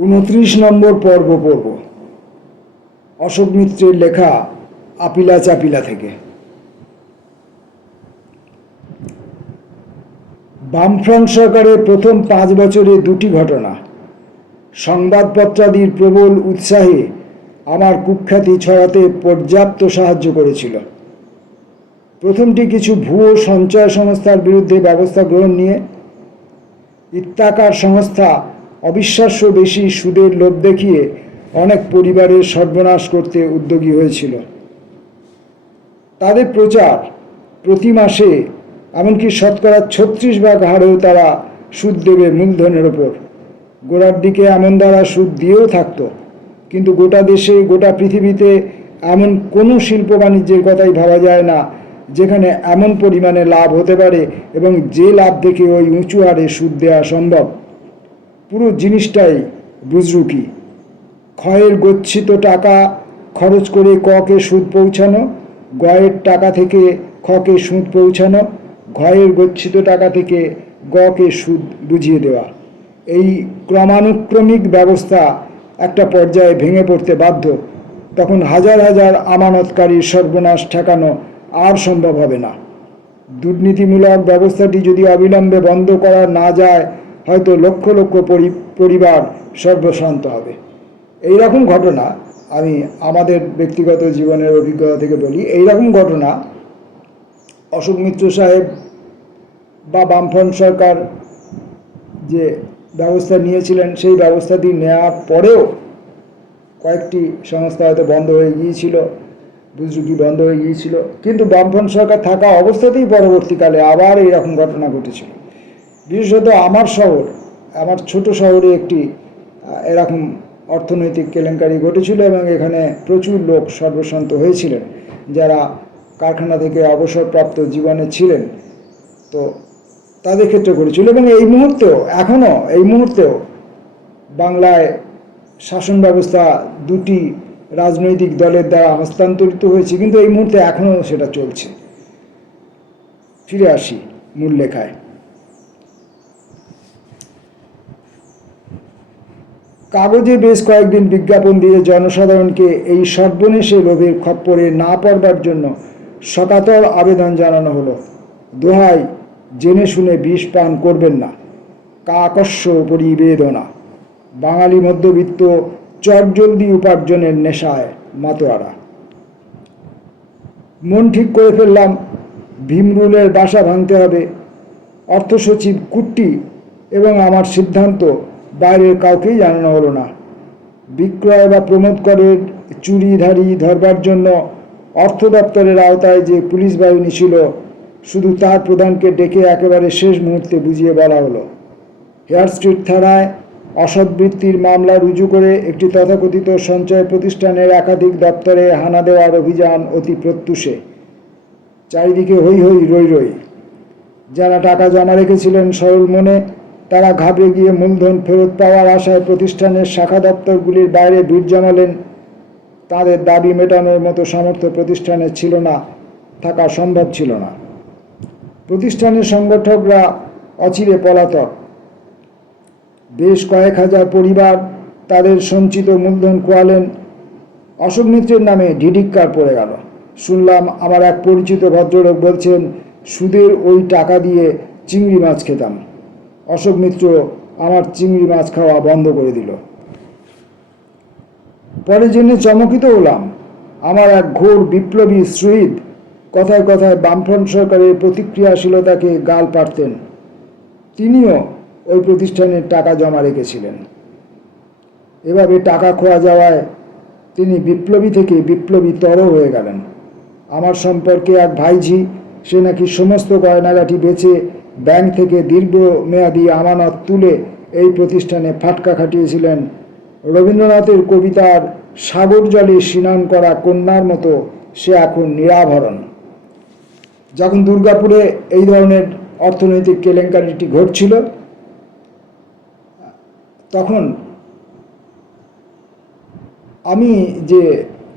29 নম্বর পর্ব পড়ব। অশোক মিত্রের লেখা আপিলা চাপিলা থেকে। বামফ্রন্ট সরকারের প্রথম 5 বছরে দুটি ঘটনা সংবাদপত্রাদির প্রবল উৎসাহে আমার কুখ্যাতি ছড়াতে পর্যাপ্ত সাহায্য করেছিল। প্রথমটি কিছু ভুয়ো সঞ্চয় সংস্থার বিরুদ্ধে ব্যবস্থা গ্রহণ নিয়ে। ইত্তাকার সংস্থা অবিশ্বাস্য বেশি সুদের লোভ দেখিয়ে অনেক পরিবারের সর্বনাশ করতে উদ্যোগী হয়েছিল। তাদের প্রচার প্রতি মাসে এমনকি শতকরা 36 হারেও তারা সুদ দেবে মূলধনের ওপর। গোড়ার দিকে এমন দ্বারা সুদ দিয়েও থাকতো, কিন্তু গোটা দেশে গোটা পৃথিবীতে এমন কোনো শিল্প বাণিজ্যের কথাই ভাবা যায় না যেখানে এমন পরিমাণে লাভ হতে পারে এবং যে লাভ থেকে ওই উঁচু হারে সুদ দেওয়া সম্ভব। পুরো জিনিসটাই বুজরুকি। ক্ষয়ের গচ্ছিত টাকা খরচ করে ককে সুদ পৌঁছানো, গয়ের টাকা থেকে খকে সুদ পৌঁছানো, ঘয়ের গচ্ছিত টাকা থেকে গকে সুদ বুঝিয়ে দেওয়া। এই ক্রমানুক্রমিক ব্যবস্থা একটা পর্যায়ে ভেঙে পড়তে বাধ্য। তখন হাজার হাজার আমানতকারীর সর্বনাশ ঠেকানো আর সম্ভব হবে না। দুর্নীতিমূলক ব্যবস্থাটি যদি অবিলম্বে বন্ধ করা না যায়, হয়তো লক্ষ লক্ষ পরিবার সর্বশান্ত হবে। এই রকম ঘটনা, আমি আমাদের ব্যক্তিগত জীবনের অভিজ্ঞতা থেকে বলি, এই রকম ঘটনা অশোক মিত্র সাহেব বা বামফ্রন্ট সরকার যে ব্যবস্থা নিয়েছিলেন সেই ব্যবস্থাটি নেওয়ার পরেও কয়েকটি সংস্থা হয়তো বন্ধ হয়ে গিয়েছিল, বুজরুকি বন্ধ হয়ে গিয়েছিল, কিন্তু বামফ্রন্ট সরকার থাকা অবস্থাতেই পরবর্তীকালে আবার এইরকম ঘটনা ঘটেছিল। বিশেষত আমার শহর, আমার ছোট শহরে একটি এরকম অর্থনৈতিক কেলেঙ্কারি ঘটেছিল এবং এখানে প্রচুর লোক সর্বশান্ত হয়েছিলেন যারা কারখানা থেকে অবসরপ্রাপ্ত জীবনে ছিলেন। তো তাদের ক্ষেত্রে ঘটেছিল এবং এই মুহূর্তেও বাংলায় শাসন ব্যবস্থা দুটি রাজনৈতিক দলের দ্বারা হস্তান্তরিত হয়েছে, কিন্তু এই মুহূর্তে এখনও সেটা চলছে। ফিরে আসি মূল লেখায়। কাগজে বেশ কয়েকদিন বিজ্ঞাপন দিয়ে জনসাধারণকে এই সর্বনেশে লোভের খপ্পরে না পড়বার জন্য সকাতর আবেদন জানানো হলো। দোহাই, জেনে শুনে বিষ পান করবেন না। কাকস্য পরিবেদনা। বাঙালি মধ্যবিত্ত চটজলদি উপার্জনের নেশায় মাতোয়ারা। মন ঠিক করে ফেললাম, ভীমরুলের বাসা ভাঙতে হবে। অর্থসচিব কুট্টি এবং আমার সিদ্ধান্ত বাইরের কাউকেই জানানো হলো না। বিক্রয় বা প্রমোদ করের চুরিধারী ধরবার জন্য অর্থ দপ্তরের আওতায় যে পুলিশ বাহিনী ছিল, শুধু তার প্রধানকে ডেকে একেবারে শেষ মুহূর্তে বুঝিয়ে বলা হলো। হেয়ার স্ট্রিট থানায় অসৎবৃত্তির মামলা রুজু করে একটি তথাকথিত সঞ্চয় প্রতিষ্ঠানের একাধিক দপ্তরে হানা দেওয়ার অভিযান অতি প্রত্যুষে। চারিদিকে হৈ হৈ রই রই। যারা টাকা জমা রেখেছিলেন সরল মনে, তারা ঘাবড়ে গিয়ে মূলধন ফেরত পাওয়ার আশায় প্রতিষ্ঠানের শাখা দপ্তরগুলির বাইরে ভিড় জমালেন। তাদের দাবি মেটানোর মতো সামর্থ্য প্রতিষ্ঠানের ছিল না, থাকা সম্ভব ছিল না। প্রতিষ্ঠানের সংগঠকরা অচিরে পলাতক। বেশ কয়েক হাজার পরিবার তাদের সঞ্চিত মূলধন খোয়ালেন। অশোক মিত্রের নামে ঢিঢিক্কার পড়ে গেল। শুনলাম আমার এক পরিচিত ভদ্রলোক বলছেন, সুদের ওই টাকা দিয়ে চিংড়ি মাছ খেতাম। অশোক মিত্র আমার চিংড়ি মাছ খাওয়া বন্ধ করে দিল। পরে জেনে চমকিত হলাম, আমার এক ঘোর বিপ্লবী শহীদ কথায় কথায় বামফ্রন্ট সরকারের প্রতিক্রিয়াশীলতাকে গাল পাড়তেন। তিনিও ওই প্রতিষ্ঠানের টাকা জমা রেখেছিলেন। এভাবে টাকা খোয়া যাওয়ায় তিনি বিপ্লবী থেকে বিপ্লবীতর হয়ে গেলেন। আমার সম্পর্কে এক ভাইঝি, সে নাকি সমস্ত গয়নাগাটি বেচে ব্যাংক থেকে দীর্ঘমেয়াদী আমানত তুলে এই প্রতিষ্ঠানে ফাটকা খাটিয়েছিলেন। রবীন্দ্রনাথের কবিতার সাগর জলে স্নান করা কন্যার মতো সে এখন নিরাভরণ। যখন দুর্গাপুরে এই ধরনের অর্থনৈতিক কেলেঙ্কারিটি ঘটছিল, তখন আমি যে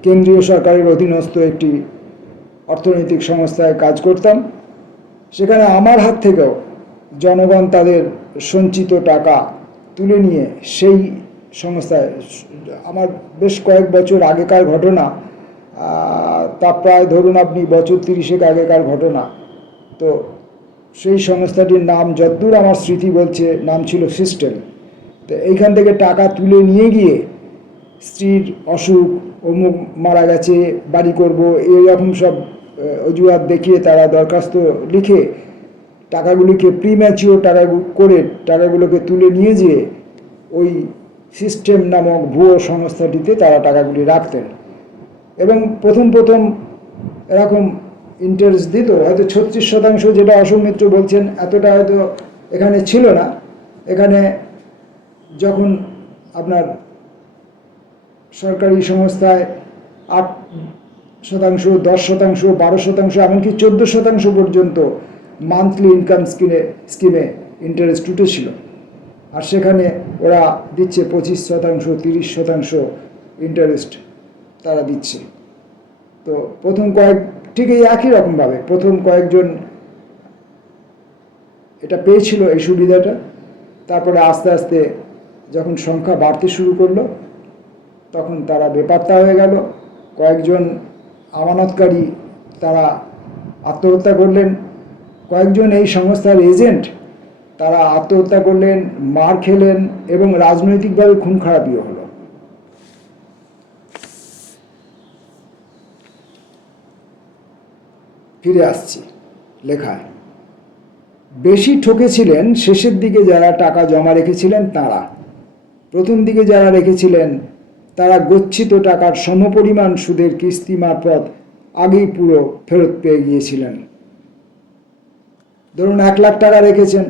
কেন্দ্রীয় সরকারের অধীনস্থ একটি অর্থনৈতিক সংস্থায় কাজ করতাম, সেখানে আমার হাত থেকেও জনগণ তাদের সঞ্চিত টাকা তুলে নিয়ে সেই সংস্থায়। আমার বেশ কয়েক বছর আগেকার ঘটনা, তা প্রায় ধরুন আপনি বছর 30 আগেকার ঘটনা। তো সেই সংস্থাটির নাম যতদূর আমার স্মৃতি বলছে নাম ছিল সিস্টেম। তো এইখান থেকে টাকা তুলে নিয়ে গিয়ে স্ত্রীর অসুখ, অমুক মারা গেছে, বাড়ি করব, এইরকম সব অজুহাত দেখিয়ে তারা দরখাস্ত লিখে টাকাগুলিকে প্রিম্যাচিওর টাকা করে টাকাগুলোকে তুলে নিয়ে যেয়ে ওই সিস্টেম নামক ভুয়ো সংস্থাটিতে তারা টাকাগুলি রাখতেন। এবং প্রথম প্রথম এরকম ইন্টারেস্ট দিত, হয়তো 36%, যেটা অশোক মিত্র বলছেন এতটা হয়তো এখানে ছিল না। এখানে যখন আপনার সরকারি সংস্থায় 8%, 10%, 12%, এমনকি 14% পর্যন্ত মান্থলি ইনকাম স্কিমে ইন্টারেস্ট উঠেছিল। আর সেখানে ওরা দিচ্ছে 25%, 30% ইন্টারেস্ট তারা দিচ্ছে। তো প্রথম ঠিক এই একই রকমভাবে প্রথম কয়েকজন এটা পেয়েছিল এই সুবিধাটা। তারপরে আস্তে আস্তে যখন সংখ্যা বাড়তে শুরু করলো তখন তারা বেপাত্তা হয়ে গেল। কয়েকজন আমানতকারী তারা আত্মহত্যা করলেন, কয়েকজন এই সংস্থার এজেন্ট তারা আত্মহত্যা করলেন, মার খেলেন এবং রাজনৈতিকভাবে খুন খারাপিও হলো। ফিরে আসছি লেখায়। বেশি ঠকেছিলেন শেষের দিকে যারা টাকা জমা রেখেছিলেন তারা। প্রথম দিকে যারা রেখেছিলেন তারা গচ্ছিত টাকার সমপরিমাণ সুদের কিস্তি মারফত আগেই পুরো ফেরত পেয়ে গিয়েছিলেন। ধরুন 1 লাখ টাকা রেখেছেন,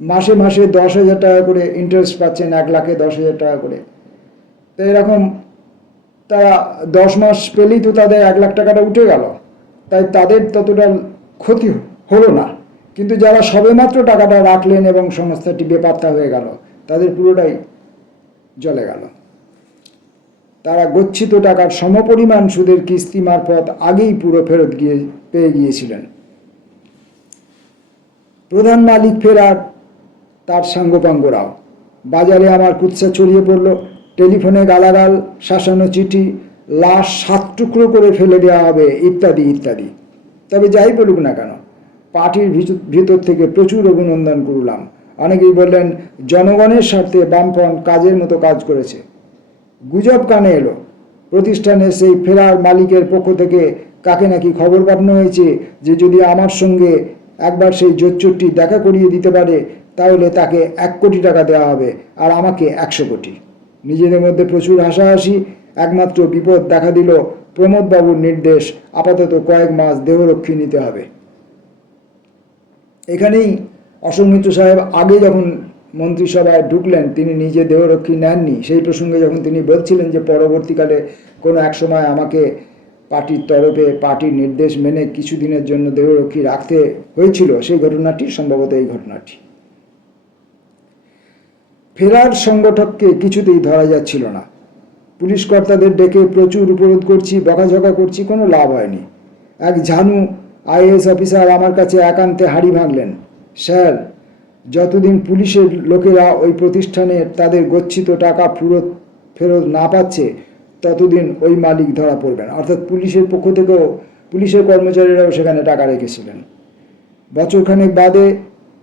মাসে মাসে 10,000 টাকা করে ইন্টারেস্ট পাচ্ছেন, 1 লাখে 10,000 টাকা করে। তো এরকম তারা 10 মাস পেলেই তো তাদের 1 লাখ টাকাটা উঠে গেল, তাই তাদের ততটা ক্ষতি হলো না। কিন্তু যারা সবেমাত্র টাকাটা রাখলেন এবং সংস্থাটি বেপাত্তা হয়ে গেল, তাদের পুরোটাই জলে গেল। তারা গচ্ছিত টাকার সমপরিমাণ সুদের কিস্তি মারফত আগেই পুরো ফেরত পেয়ে গিয়েছিলেন। প্রধান মালিক ফেরার তার সাঙ্গপাঙ্গরাও। বাজারে আমার কুৎসা ছড়িয়ে পড়ল, টেলিফোনে গালাগাল, শাসানো চিঠি, লাশ 7 টুকরো করে ফেলে দেওয়া হবে, ইত্যাদি ইত্যাদি। তবে যাই বলুক না কেন, পার্টির ভিতর থেকে প্রচুর অভিনন্দন করলাম। অনেকেই বললেন জনগণের স্বার্থে বামফ্রন্ট কাজের মতো কাজ করেছে। গুজব কানে এলো প্রতিষ্ঠানের সেই ফেরার মালিকের পক্ষ থেকে কাকে নাকি খবর পাঠানো হয়েছে যে যদি আমার সঙ্গে একবার সেই জোচ্চুরটি দেখা করিয়ে দিতে পারে তাহলে তাকে 1 কোটি টাকা দেওয়া হবে আর আমাকে 100 কোটি। নিজেদের মধ্যে প্রচুর হাসাহাসি। একমাত্র বিপদ দেখা দিল প্রমোদবাবুর নির্দেশ, আপাতত কয়েক মাস দেহরক্ষী নিতে হবে। এখানেই অশোক মিত্র সাহেব আগে যখন মন্ত্রিসভায় ঢুকলেন তিনি নিজে দেহরক্ষী নেননি। সেই প্রসঙ্গে যখন তিনি বলছিলেন যে পরবর্তীকালে কোনো এক সময় আমাকে পার্টির তরফে পার্টির নির্দেশ মেনে কিছুদিনের জন্য দেহরক্ষী রাখতে হয়েছিল, সেই ঘটনাটি সম্ভবত এই ঘটনাটি। ফেরার সংগঠককে কিছুতেই ধরা যাচ্ছিল না। পুলিশ কর্তাদের ডেকে প্রচুর উপরোধ করছি, বকাঝকা করছি, কোনো লাভ হয়নি। এক ঝানু আইএএস অফিসার আমার কাছে একান্তে হাঁড়ি ভাঙলেন, স্যার যতদিন পুলিশের লোকেরা ওই প্রতিষ্ঠানে তাদের গচ্ছিত টাকা ফেরত না পাচ্ছে ততদিন ওই মালিক ধরা পড়বেন। অর্থাৎ পুলিশের পক্ষ থেকেও পুলিশের কর্মচারীরাও সেখানে টাকা রেখেছিলেন। বছরখানেক বাদে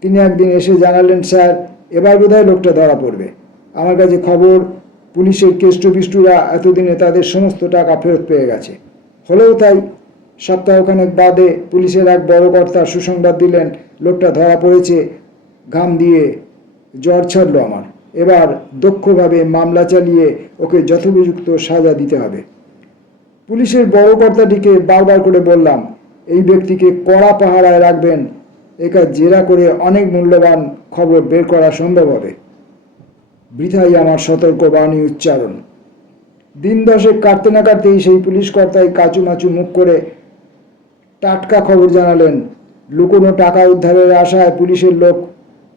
তিনি একদিন এসে জানালেন, স্যার এবার বোধহয় লোকটা ধরা পড়বে। আমার কাছে খবর পুলিশের কেষ্টবিষ্টুরা এতদিনে তাদের সমস্ত টাকা ফেরত পেয়ে গেছে। হলেও তাই। সপ্তাহখানেক বাদে পুলিশের এক বড় কর্তা সুসংবাদ দিলেন, লোকটা ধরা পড়েছে। ঘাম দিয়ে জ্বর ছাড়লো আমার। এবার দক্ষভাবে মামলা চালিয়ে ওকে যথোপযুক্ত সাজা দিতে হবে। পুলিশের বড় কর্তাটিকে বারবার করে বললাম, এই ব্যক্তিকে কড়া পাহারায় রাখবেন, একা জেরা করে অনেক মূল্যবান খবর বের করা সম্ভব হবে। বৃথাই আমার সতর্ক বাণী উচ্চারণ। দিন 10 কাটতে না কাটতেই সেই পুলিশ কর্তাই কাচুমাচু মুখ করে টাটকা খবর জানালেন, লুকোনো টাকা উদ্ধারের আশায় পুলিশের লোক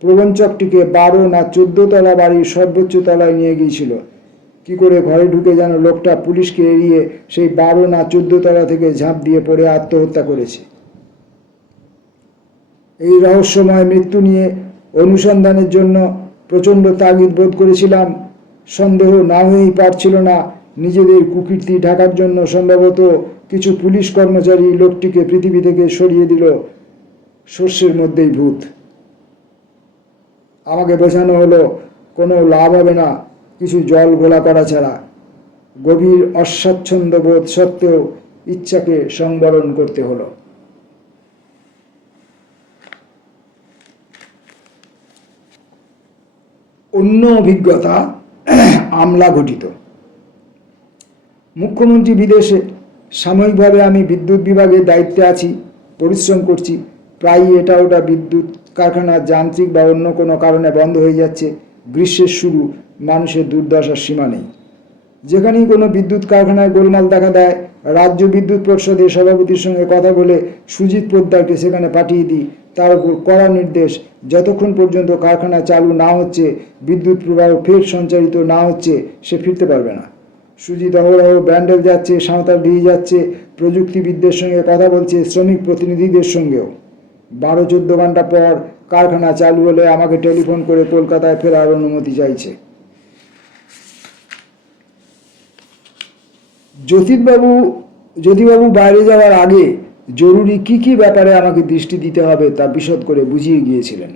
প্রবঞ্চকটিকে 12 না 14 তলা বাড়ির সর্বোচ্চ তলায় নিয়ে গিয়েছিল। কি করে ঘরে ঢুকে যেন লোকটা পুলিশকে এড়িয়ে সেই 12 না 14 তলা থেকে ঝাঁপ দিয়ে পড়ে আত্মহত্যা করেছে। এই রহস্যময় মৃত্যু নিয়ে অনুসন্ধানের জন্য প্রচণ্ড তাগিদ বোধ করেছিলাম। সন্দেহ না হয়েই পারছিল না নিজেদের কুকীর্তি ঢাকার জন্য সম্ভবত কিছু পুলিশ কর্মচারী লোকটিকে পৃথিবী থেকে সরিয়ে দিল শস্যের মধ্যেই ভূত। আমাকে বোঝানো হলো কোনো লাভ হবে না কিছু জল ঘোলা করা ছাড়া। গভীর অস্বাচ্ছন্দ্য বোধ সত্ত্বেও ইচ্ছাকে সংবরণ করতে হলো। অন্য অভিজ্ঞতা আমলা ঘটিত। মুখ্যমন্ত্রী বিদেশে, সাময়িকভাবে আমি বিদ্যুৎ বিভাগের দায়িত্বে আছি, পরিশ্রম করছি। প্রায়ই এটা ওটা বিদ্যুৎ কারখানা যান্ত্রিক বা অন্য কোনো কারণে বন্ধ হয়ে যাচ্ছে। গ্রীষ্মের শুরু, মানুষের দুর্দশার সীমা নেই। যেখানেই কোনো বিদ্যুৎ কারখানায় গোলমাল দেখা দেয়, রাজ্য বিদ্যুৎ পরিষদের সভাপতির সঙ্গে কথা বলে সুজিত পোদ্দারকে সেখানে পাঠিয়ে দিই। তার উপর কড়া নির্দেশ, যতক্ষণ পর্যন্ত কারখানা চালু না হচ্ছে, বিদ্যুৎ প্রবাহ ফের সঞ্চারিত না হচ্ছে, সে ফিরতে পারবে না। সুজিত অহরহ ব্যান্ডেল যাচ্ছে, সাঁওতাল দিয়ে যাচ্ছে, প্রযুক্তিবিদদের সঙ্গে কথা বলছে, শ্রমিক প্রতিনিধিদের সঙ্গেও। 12-14 ঘন্টা পর কারখানা চালু হলে আমাকে টেলিফোন করে কলকাতায় ফেরার অনুমতি চাইছে। জ্যোতিবাবু বাইরে যাওয়ার আগে জরুরি কি কি ব্যাপারে আমাকে দৃষ্টি দিতে হবে তা বিশদ করে বুঝিয়ে গিয়েছিলেন।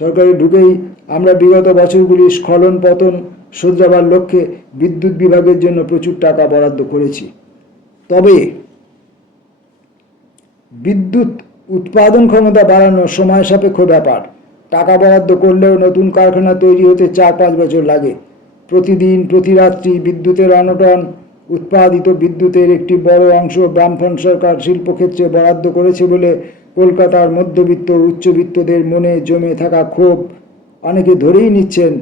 সরকারে ঢুকেই আমরা বিগত বছরগুলির স্খলন পতন শোধরাবার লক্ষ্যে বিদ্যুৎ বিভাগের জন্য প্রচুর টাকা বরাদ্দ করেছি। তবে বিদ্যুৎ উৎপাদন ক্ষমতা বাড়ানো সময় সাপেক্ষ ব্যাপার। টাকা বরাদ্দ করলেও নতুন কারখানা তৈরি হতে 4-5 বছর লাগে। প্রতিদিন প্রতি রাত্রি বিদ্যুতের অনটন। উৎপাদিত বিদ্যুতের একটি বড় অংশ বামফ্রন্ট সরকার শিল্পক্ষেত্রে বরাদ্দ করেছে বলে কলকাতার মধ্যবিত্ত উচ্চবিত্তদের মনে জমে থাকা ক্ষোভ অনেকে ধরেই নিচ্ছেন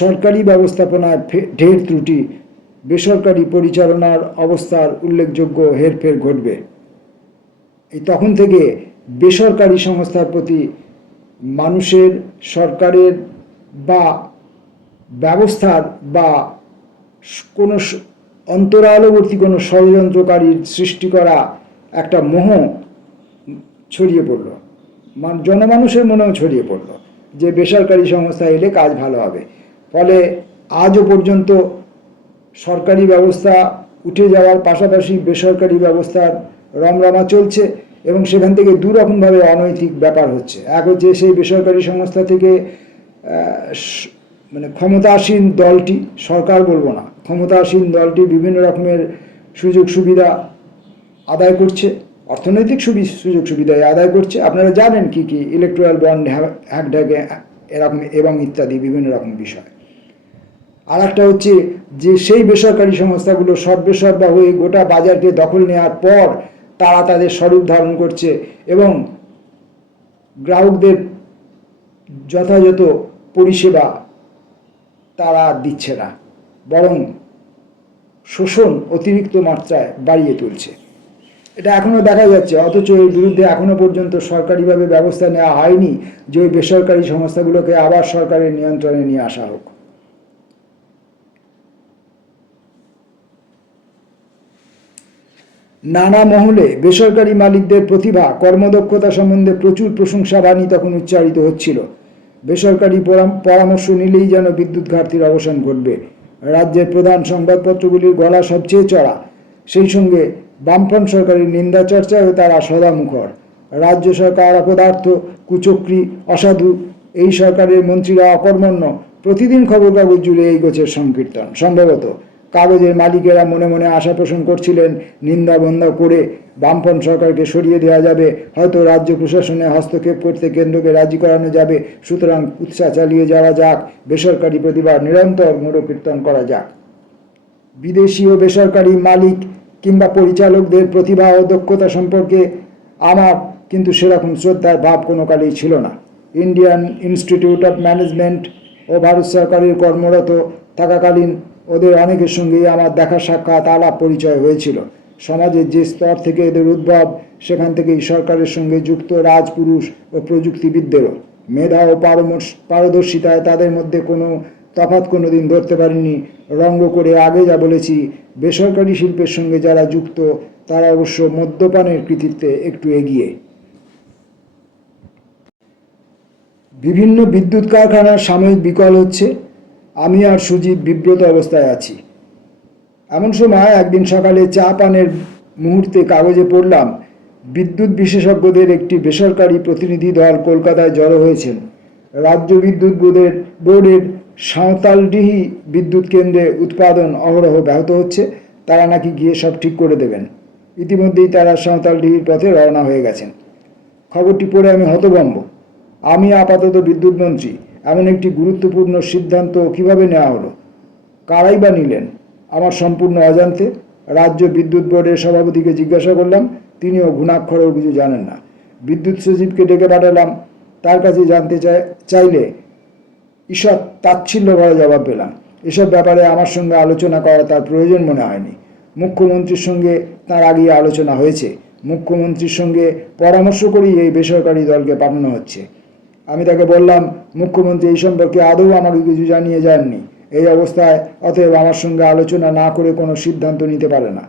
সরকারি ব্যবস্থাপনায় ঢের ত্রুটি, বেসরকারি পরিচালনার অবস্থার উল্লেখযোগ্য হেরফের ঘটবে। এই তখন থেকে বেসরকারি সংস্থার প্রতি মানুষের, সরকারের বা ব্যবস্থার বা কোনো অন্তরালবর্তী কোনো ষড়যন্ত্রকারীর সৃষ্টি করা একটা মোহ ছড়িয়ে পড়ল, জনমানুষের মনেও ছড়িয়ে পড়ল যে বেসরকারি সংস্থা এলে কাজ ভালো হবে। ফলে আজও পর্যন্ত সরকারি ব্যবস্থা উঠে যাওয়ার পাশাপাশি বেসরকারি ব্যবস্থার রমরমা চলছে এবং সেখান থেকে দুরকমভাবে অনৈতিক ব্যাপার হচ্ছে। এক হচ্ছে সেই বেসরকারি সংস্থা থেকে ক্ষমতাসীন দলটি, সরকার বলবো না, ক্ষমতাসীন দলটি বিভিন্ন রকমের সুযোগ সুবিধা আদায় করছে, অর্থনৈতিক সুযোগ সুবিধা আদায় করছে। আপনারা জানেন কি কি, ইলেকট্রাল বন্ড হ্যাকড্যাগে এরকম এবং ইত্যাদি বিভিন্ন রকম বিষয়। আর একটা হচ্ছে যে সেই বেসরকারি সংস্থাগুলো সর্বেসর্বা হয়ে গোটা বাজারকে দখল নেওয়ার পর তারা তাদের স্বরূপ ধারণ করছে এবং গ্রাহকদের যথাযথ পরিষেবা তারা দিচ্ছে না, বরং শোষণ অতিরিক্ত মাত্রায় বাড়িয়ে তুলছে। এটা এখনও দেখা যাচ্ছে, অথচ এর বিরুদ্ধে এখনও পর্যন্ত সরকারিভাবে ব্যবস্থা নেওয়া হয়নি যে ওই বেসরকারি সংস্থাগুলোকে আবার সরকারের নিয়ন্ত্রণে নিয়ে আসা হোক। নানা মহলে বেসরকারি মালিকদের প্রতিভা, কর্মদক্ষতা সম্বন্ধে প্রচুর প্রশংসাবাণী তখন উচ্চারিত হচ্ছিল। বেসরকারি পরামর্শ নিলেই যেন বিদ্যুৎ ঘাটতির অবসান ঘটবে। রাজ্যের প্রধান সংবাদপত্রগুলির গলা সবচেয়ে চড়া। সেই সঙ্গে বামফ্রন্ট সরকারের নিন্দা চর্চায়ও তারা সদামুখর। রাজ্য সরকার অপদার্থ, কুচক্রী, অসাধু, এই সরকারের মন্ত্রীরা অকর্মণ্য। প্রতিদিন খবর কাগজ জুড়ে এই গোছের সংকীর্তন। সম্ভবত কাগজের মালিকেরা মনে মনে আশা পোষণ করছিলেন নিন্দা বন্ধ করে বামফ্রন্ট সরকারকে সরিয়ে দেওয়া যাবে, হয়তো রাজ্য প্রশাসনে হস্তক্ষেপ করতে কেন্দ্রকে রাজি করানো যাবে। সুতরাং উৎসাহ চালিয়ে যাওয়া যাক, বেসরকারি প্রতিভার নিরন্তর গুণকীর্তন করা যাক। বিদেশি ও বেসরকারি মালিক কিংবা পরিচালকদের প্রতিভা ও দক্ষতা সম্পর্কে আমার কিন্তু সেরকম শ্রদ্ধার ভাব কোনো কালেই ছিল না। ইন্ডিয়ান ইনস্টিটিউট অফ ম্যানেজমেন্ট ও ভারত সরকারের কর্মরত থাকাকালীন ওদের অনেকের সঙ্গেই আমার দেখা সাক্ষাৎ, আলাপ পরিচয় হয়েছিল। সমাজের যে স্তর থেকে এদের উদ্ভব, সেখান থেকেই সরকারের সঙ্গে যুক্ত রাজপুরুষ ও প্রযুক্তিবিদদেরও মেধা ও পারদর্শিতায় তাদের মধ্যে কোনো তফাৎ কোনো দিন ধরতে পারিনি। রঙ্গ করে আগে যা বলেছি, বেসরকারি শিল্পের সঙ্গে যারা যুক্ত তারা অবশ্য মদ্যপানের কৃতিত্বে একটু এগিয়ে। বিভিন্ন বিদ্যুৎ কারখানার সাময়িক বিকল হচ্ছে, আমি আর সুজিত বিব্রত অবস্থায় আছি। এমন সময় একদিন সকালে চা পানের মুহূর্তে কাগজে পড়লাম বিদ্যুৎ বিশেষজ্ঞদের একটি বেসরকারি প্রতিনিধি দল কলকাতায় জড়ো হয়েছেন। রাজ্য বিদ্যুৎ বোর্ডের সাঁওতালডিহি বিদ্যুৎ কেন্দ্রে উৎপাদন অহরহ ব্যাহত হচ্ছে, তারা নাকি গিয়ে সব ঠিক করে দেবেন। ইতিমধ্যেই তারা সাঁওতালডিহির পথে রওনা হয়ে গেছেন। খবরটি পড়ে আমি হতভম্ব। আমি আপাতত বিদ্যুৎ মন্ত্রী, এমন একটি গুরুত্বপূর্ণ সিদ্ধান্ত কিভাবে নেওয়া হলো? কারাই বা নিলেন? আমার সম্পূর্ণ অজান্তে রাজ্য বিদ্যুৎ বোর্ডের সভাপতিকে জিজ্ঞাসা করলাম, তিনিও ঘুণাক্ষরেও কিছু জানেন না। বিদ্যুৎ সচিবকে ডেকে পাঠালাম, তার কাছে জানতে চাইলে ঈষৎ তাচ্ছিল্য ভরা জবাব পেলাম। এসব ব্যাপারে আমার সঙ্গে আলোচনা করা তার প্রয়োজন মনে হয়নি। মুখ্যমন্ত্রীর সঙ্গে তার আগেই আলোচনা হয়েছে। মুখ্যমন্ত্রীর সঙ্গে পরামর্শ করেই এই বেসরকারি দলকে পাঠানো হচ্ছে। আমি তাকে বললাম, মুখ্যমন্ত্রী এই সম্পর্কে আদৌ আমাকে কিছু জানিয়ে যাননি। এই অবস্থায় অতএব আমার সঙ্গে আলোচনা না করে কোনো সিদ্ধান্ত নিতে পারে না।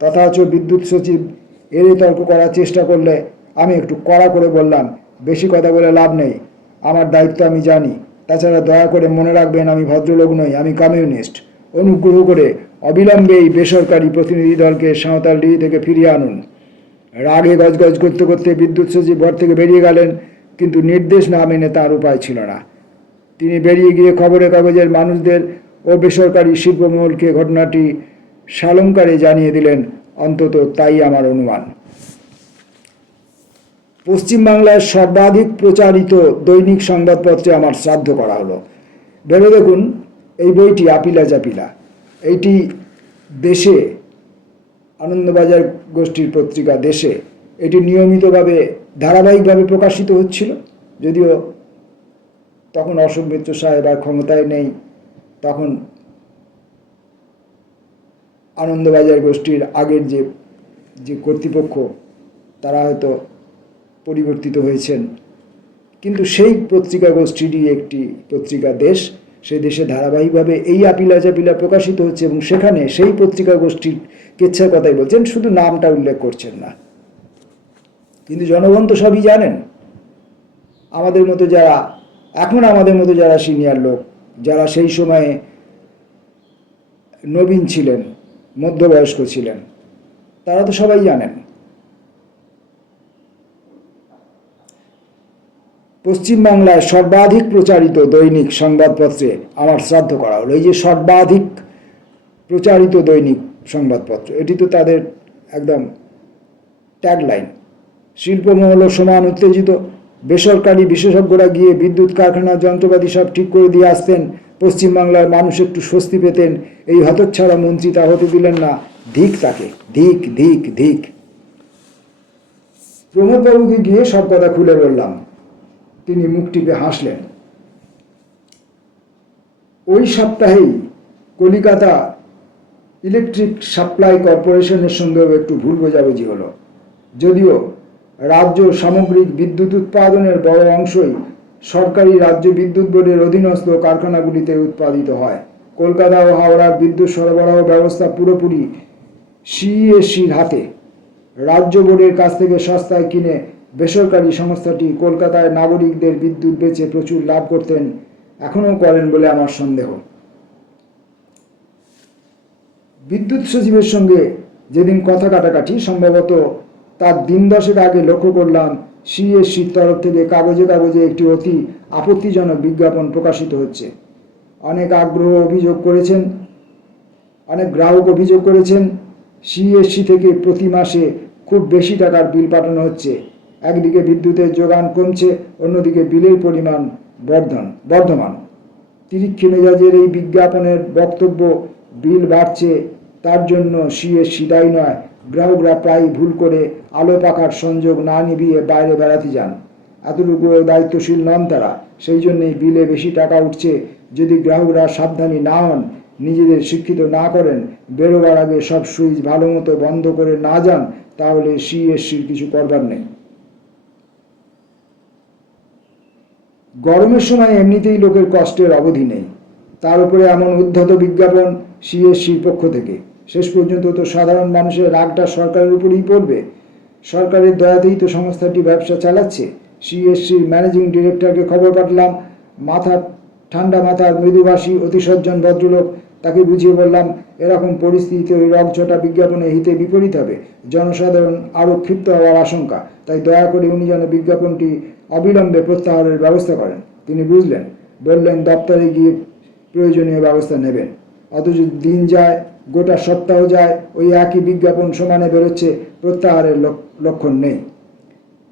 তথাচ বিদ্যুৎ সচিব এড়ে তর্ক করার চেষ্টা করলে আমি একটু কড়া করে বললাম, বেশি কথা বলে লাভ নেই, আমার দায়িত্ব আমি জানি। তাছাড়া দয়া করে মনে রাখবেন, আমি ভদ্রলোক নই, আমি কমিউনিস্ট। অনুগ্রহ করে অবিলম্বে এই বেসরকারি প্রতিনিধি দলকে সাঁওতালডিহি থেকে ফিরিয়ে আনুন। রাগে গজগজ করতে করতে বিদ্যুৎ সচিব ঘর থেকে বেরিয়ে গেলেন, কিন্তু নির্দেশ না মেনে তার উপায় ছিল না। তিনি বেরিয়ে গিয়ে খবরের কাগজের মানুষদের ও বেসরকারি শিল্পমহলকে ঘটনাটি সালঙ্কারে জানিয়ে দিলেন, অন্তত তাই আমার অনুমান। পশ্চিমবাংলার সর্বাধিক প্রচারিত দৈনিক সংবাদপত্রে আমার শ্রাদ্ধ করা হলো। ভেবে দেখুন, এই বইটি আপিলা চাপিলা, এইটি দেশে, আনন্দবাজার গোষ্ঠীর পত্রিকা দেশে, এটি নিয়মিতভাবে ধারাবাহিকভাবে প্রকাশিত হচ্ছিল। যদিও তখন অশোক মিত্র সাহেব আর ক্ষমতায় নেই, তখন আনন্দবাজার গোষ্ঠীর আগের যে কর্তৃপক্ষ তারা হয়তো পরিবর্তিত হয়েছেন, কিন্তু সেই পত্রিকা গোষ্ঠীরই একটি পত্রিকা দেশ, সেই দেশে ধারাবাহিকভাবে এই আপিলা চাপিলা প্রকাশিত হচ্ছে এবং সেখানে সেই পত্রিকা গোষ্ঠীর কেচ্ছার কথাই বলছেন, শুধু নামটা উল্লেখ করছেন না। কিন্তু জনগণ তো সবই জানেন। আমাদের মতো যারা সিনিয়র লোক, যারা সেই সময়ে নবীন ছিলেন, মধ্যবয়স্ক ছিলেন, তারা তো সবাই জানেন। পশ্চিমবাংলায় সর্বাধিক প্রচারিত দৈনিক সংবাদপত্রে আমার শ্রাদ্ধ করা হলো। এই যে সর্বাধিক প্রচারিত দৈনিক সংবাদপত্র, এটি তো তাদের একদম ট্যাগলাইন। শিল্পমহল সমান উত্তেজিত। বেসরকারি বিশেষজ্ঞরা গিয়ে বিদ্যুৎ কারখানার যন্ত্রপাতি সব ঠিক করে দিয়ে আসতেন, পশ্চিমবাংলার মানুষ একটু স্বস্তি পেতেন। এই হতচ্ছাড়া মন্ত্রী তা হতে দিলেন না। ধিক তাকে, ধিক ধিক ধিক। প্রমোদবাবুকে গিয়ে সব কথা খুলে বললাম। তিনি মুখ টিপে হাসলেন। ওই সপ্তাহেই কলিকাতা ইলেকট্রিক সাপ্লাই কর্পোরেশনের সঙ্গেও একটু ভুল বোঝাবুঝি হলো। যদিও রাজ্য সামগ্রিক বিদ্যুৎ উৎপাদনের বড় অংশই সরকারি রাজ্য বিদ্যুৎ বোর্ডের অধীনস্থ কারখানাগুলিতে উৎপাদিত হয়। কলকাতা ও হাওড়ার বিদ্যুৎ সরবরাহ ব্যবস্থা পুরোপুরি সিইএসসির হাতে। রাজ্য বোর্ডের কাছ থেকে সস্তায় কিনে বেসরকারি সংস্থাটি কলকাতায় নাগরিকদের বিদ্যুৎ বেচে প্রচুর লাভ করতেন, এখনও করেন বলে আমার সন্দেহ। বিদ্যুৎ সচিবের সঙ্গে যেদিন কথা কাটাকাটি, সম্ভবত তার দিন দশেক আগে লক্ষ্য করলাম সিইএসসির তরফ থেকে কাগজে কাগজে একটি অতি আপত্তিজনক বিজ্ঞাপন প্রকাশিত হচ্ছে। অনেক গ্রাহক অভিযোগ করেছেন সিইএসসি থেকে প্রতি মাসে খুব বেশি টাকার বিল পাঠানো হচ্ছে। একদিকে বিদ্যুতের যোগান কমছে, অন্যদিকে বিলের পরিমাণ বর্ধমান। তিরিক্ষি মেজাজের এই বিজ্ঞাপনের বক্তব্য, বিল বাড়ছে তার জন্য সিইএসসি দায়ী নয়। গ্রাহকরা প্রায় ভুল করে আলো পাখার সংযোগ না নিভিয়ে বাইরে বেড়াতে যান। এতটুকু দায়িত্বশীল নন তারা, সেই জন্যই বিলে বেশি টাকা উঠছে। যদি গ্রাহকরা সাবধানী না হন, নিজেদের শিক্ষিত না করেন, বেরোবার আগে সব সুইচ ভালো মতো বন্ধ করে না যান, তাহলে সিইএসসির কিছু করবার নেই। গরমের সময় এমনিতেই লোকের কষ্টের অবধি নেই, তার উপরে এমন উদ্ধত বিজ্ঞাপন সিইএসসির পক্ষ থেকে। শেষ পর্যন্ত তো সাধারণ মানুষের রাগটা সরকারের উপরেই পড়বে। সরকারের দয়াতেই তো সংস্থাটি ব্যবসা চালাচ্ছে। সিইএসসির ম্যানেজিং ডিরেক্টরকে খবর পাঠালাম, মাথা ঠান্ডা মাথার মৃদুভাষী অতি সজ্জন ভদ্রলোক। তাকে বুঝিয়ে বললাম, এরকম পরিস্থিতিতে ওই রগঝটা বিজ্ঞাপনের হিতে বিপরীত হবে, জনসাধারণ আরও ক্ষিপ্ত হওয়ার আশঙ্কা। তাই দয়া করে উনি যেন বিজ্ঞাপনটি অবিলম্বে প্রত্যাহারের ব্যবস্থা করেন। তিনি বুঝলেন, বললেন দপ্তরে গিয়ে প্রয়োজনীয় ব্যবস্থা নেবেন। অথচ দিন যায়, গোটা সপ্তাহ যায়, ওই একই বিজ্ঞাপন সমানে বেরোচ্ছে, প্রত্যাহারের লক্ষণ নেই।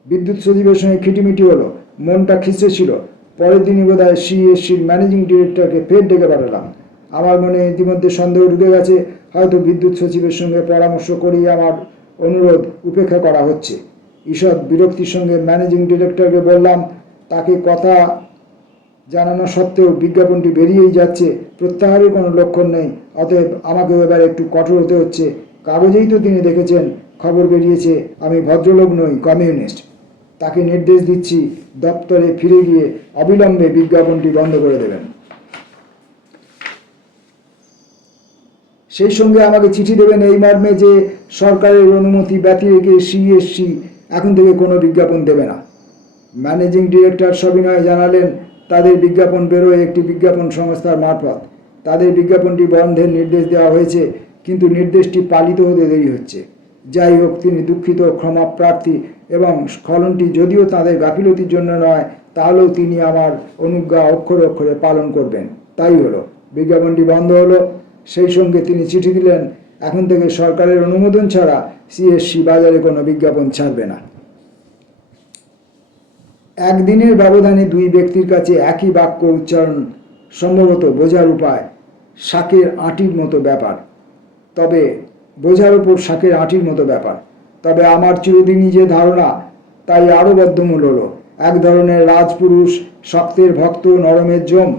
বিদ্যুৎ সচিবের সঙ্গে খিটিমিটি হলো, মনটা খিচড়ে ছিল। পরের দিনই বোধহয় সিএসসির ম্যানেজিং ডিরেক্টরকে ফের ডেকে পাঠালাম। আমার মনে ইতিমধ্যে সন্দেহ ঢুকে গেছে, হয়তো বিদ্যুৎ সচিবের সঙ্গে পরামর্শ করেই আমার অনুরোধ উপেক্ষা করা হচ্ছে। ঈষৎ বিরক্তির সঙ্গে ম্যানেজিং ডিরেক্টরকে বললাম, তাকে কথা জানানো সত্ত্বেও বিজ্ঞাপনটি বেরিয়েই যাচ্ছে, প্রত্যাহারের কোনো লক্ষণ নেই। অতএব আমাকেও এবার একটু কঠোর হতে হচ্ছে। কাগজেই তো তিনি দেখেছেন, খবর বেরিয়েছে আমি ভদ্রলোক নই, কমিউনিস্ট। তাকে নির্দেশ দিচ্ছি, দপ্তরে ফিরে গিয়ে অবিলম্বে বিজ্ঞাপনটি বন্ধ করে দেবেন। সেই সঙ্গে আমাকে চিঠি দেবেন এই মর্মে যে সরকারের অনুমতি ব্যতি রেখে সিএসসি এখন থেকে কোনো বিজ্ঞাপন দেবে না। ম্যানেজিং ডিরেক্টর সবিনয়ে জানালেন, তাদের বিজ্ঞাপন বেরোয় একটি বিজ্ঞাপন সংস্থার মারফত। তাদের বিজ্ঞাপনটি বন্ধের নির্দেশ দেওয়া হয়েছে, কিন্তু নির্দেশটি পালিত হতে দেরি হচ্ছে। যাই হোক, তিনি দুঃখিত, ক্ষমা প্রার্থী, এবং স্খলনটি যদিও তাদের গাফিলতির জন্য নয়, তাহলেও তিনি আমার অনুজ্ঞা অক্ষরে অক্ষরে পালন করবেন। তাই হলো, বিজ্ঞাপনটি বন্ধ হলো। সেই সঙ্গে তিনি চিঠি দিলেন, এখন থেকে সরকারের অনুমোদন ছাড়া সিএসসি বাজারে কোনো বিজ্ঞাপন ছাড়বে না। একদিনের ব্যবধানে দুই ব্যক্তির কাছে একই বাক্য উচ্চারণ সম্ভবত বোঝার উপায় শাকের আঁটির মতো ব্যাপার, তবে বোঝার উপর শাকের আঁটির মতো ব্যাপার। তবে আমার চিরদিনই যে ধারণা, তাই আরও বদ্ধমূল হলো। এক ধরনের রাজপুরুষ, শক্তের ভক্ত, নরমের জম।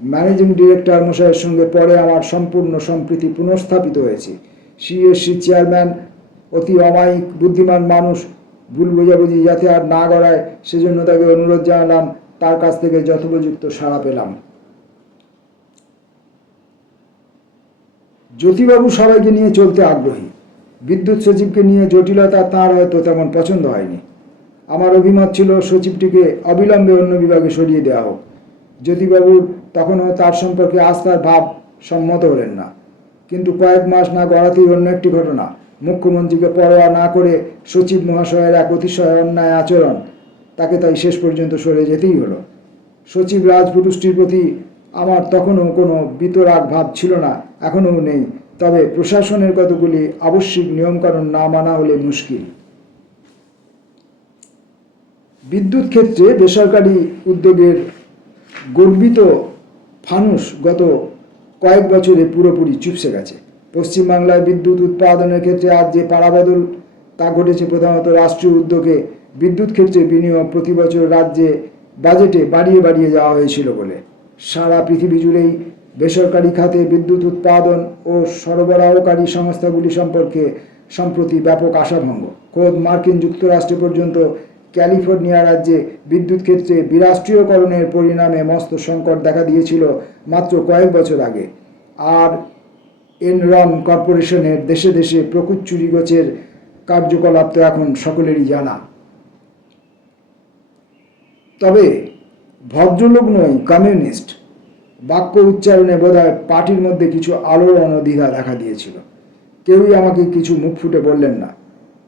ম্যানেজিং ডিরেক্টর মশাইয়ের সঙ্গে পরে আমার সম্পূর্ণ সম্প্রীতি পুনঃস্থাপিত হয়েছে। সিএসসি চেয়ারম্যান অতি অমায়িক, বুদ্ধিমান মানুষ। ভুল বোঝাবুঝি যাতে আর না গড়ায়, সেজন্য তাকে অনুরোধ জানালাম। তার কাছ থেকে যথোপযুক্ত সাড়া পেলাম। জ্যোতিবাবু সবাইকে নিয়ে চলতে আগ্রহী। বিদ্যুৎ সচিবকে নিয়ে জটিলতা তাঁর হয়তো তেমন পছন্দ হয়নি। আমার অভিমত ছিল সচিবটিকে অবিলম্বে অন্য বিভাগে সরিয়ে দেওয়া হোক। জ্যোতিবাবুর তখনও তার সম্পর্কে আস্থার ভাব সম্মত হলেন না। কিন্তু কয়েক মাস না গড়াতেই অন্য একটি ঘটনা। মুখ্যমন্ত্রীকে পরোয়া না করে সচিব মহাশয়ের এক অতিশয় অন্যায় আচরণ, তাকে তাই শেষ পর্যন্ত সরে যেতেই হলো। সচিব রাজপুরুষটির প্রতি আমার তখনও কোনো বিতরাগ ভাব ছিল না, এখনও নেই। তবে প্রশাসনের কতগুলি আবশ্যিক নিয়মকানুন না মানা হলে মুশকিল। বিদ্যুৎ ক্ষেত্রে বেসরকারি উদ্যোগের গর্বিত ফানুস গত কয়েক বছরে পুরোপুরি চুপসে গেছে। পশ্চিমবাংলায় বিদ্যুৎ উৎপাদনের ক্ষেত্রে আজ যে পাড়াবদল, তা ঘটেছে প্রধানত রাষ্ট্রীয় উদ্যোগে। বিদ্যুৎ ক্ষেত্রে বিনিয়োগ প্রতি বছর রাজ্যে বাজেটে বাড়িয়ে বাড়িয়ে যাওয়া হয়েছিল বলে সারা পৃথিবী জুড়েই বেসরকারি খাতে বিদ্যুৎ উৎপাদন ও সরবরাহকারী সংস্থাগুলি সম্পর্কে সম্প্রতি ব্যাপক আশাভঙ্গ। খোদ মার্কিন যুক্তরাষ্ট্র পর্যন্ত ক্যালিফোর্নিয়া রাজ্যে বিদ্যুৎ ক্ষেত্রে বিরাষ্ট্রীয়করণের পরিণামে মস্ত সংকট দেখা দিয়েছিল মাত্র কয়েক বছর আগে। আর এনরন কর্পোরেশনের দেশে দেশে প্রকুচ্চুরি গোছের কার্যকলাপ তো এখন সকলেরই জানা। তবে ভদ্রলোক নই, কমিউনিস্ট বাক্য উচ্চারণে বোধহয় পার্টির মধ্যে কিছু আলোড়ন অনদ্বিধা দেখা দিয়েছিল। কেউই আমাকে কিছু মুখ ফুটে বললেন না।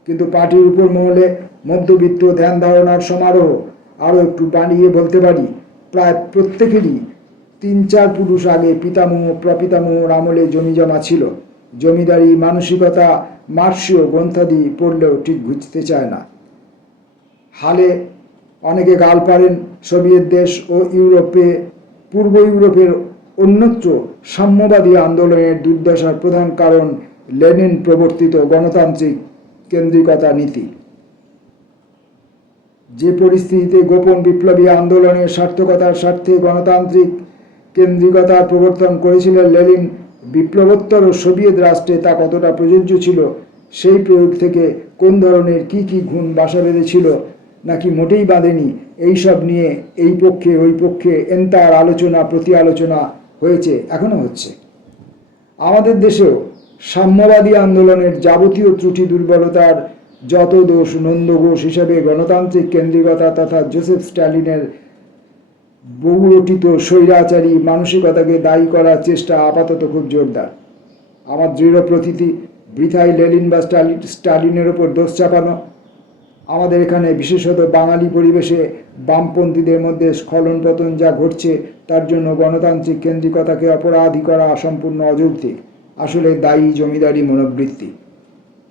কিন্তু পার্টির উপর মহলে মধ্যবিত্ত ধ্যান ধারণার সমারোহ, আরও একটু বানিয়ে বলতে পারি, প্রায় প্রত্যেকেরই ৩-৪ পুরুষ আগে পিতামহ প্রপিতামহর আমলে জমি জমা ছিল। জমিদারি মানসিকতা মার্ক্সীয় গ্রন্থাদি পড়লেও ঠিক বুঝতে চায় না। হালে অনেকে গাল পারেন সোভিয়েত দেশ ও ইউরোপে, পূর্ব ইউরোপের অন্যত্র সাম্যবাদী আন্দোলনের দুর্দশার প্রধান কারণ লেনিন প্রবর্তিত গণতান্ত্রিক কেন্দ্রিকতা নীতি। যে পরিস্থিতিতে গোপন বিপ্লবী আন্দোলনের সার্থকতার স্বার্থে গণতান্ত্রিক কেন্দ্রিকতার প্রবর্তন করেছিলেন লেনিন, বিপ্লবোত্তর ও সোভিয়েত রাষ্ট্রে তা কতটা প্রযোজ্য ছিল, সেই প্রয়োগ থেকে কোন ধরনের কি গুণ বাসা বেঁধেছিল নাকি মোটেই বাঁধেনি, এইসব নিয়ে এই পক্ষে ওই পক্ষে এন্তার আলোচনা প্রতি আলোচনা হয়েছে, এখনও হচ্ছে। আমাদের দেশেও সাম্যবাদী আন্দোলনের যাবতীয় ত্রুটি দুর্বলতার যত দোষ নন্দঘোষ হিসেবে গণতান্ত্রিক কেন্দ্রিকতা তথা জোসেফ স্ট্যালিনের বহুরটিত স্বৈরাচারী মানসিকতাকে দায়ী করার চেষ্টা আপাতত খুব জোরদার। আমার দৃঢ় প্রতীতি বৃথাই লেনিন বা স্টালিনের ওপর দোষ চাপানো। আমাদের এখানে বিশেষত বাঙালি পরিবেশে বামপন্থীদের মধ্যে স্খলন পতন যা ঘটছে তার জন্য গণতান্ত্রিক কেন্দ্রিকতাকে অপরাধী করা সম্পূর্ণ অযৌক্তিক। আসলে দায়ী জমিদারি মনোবৃত্তি।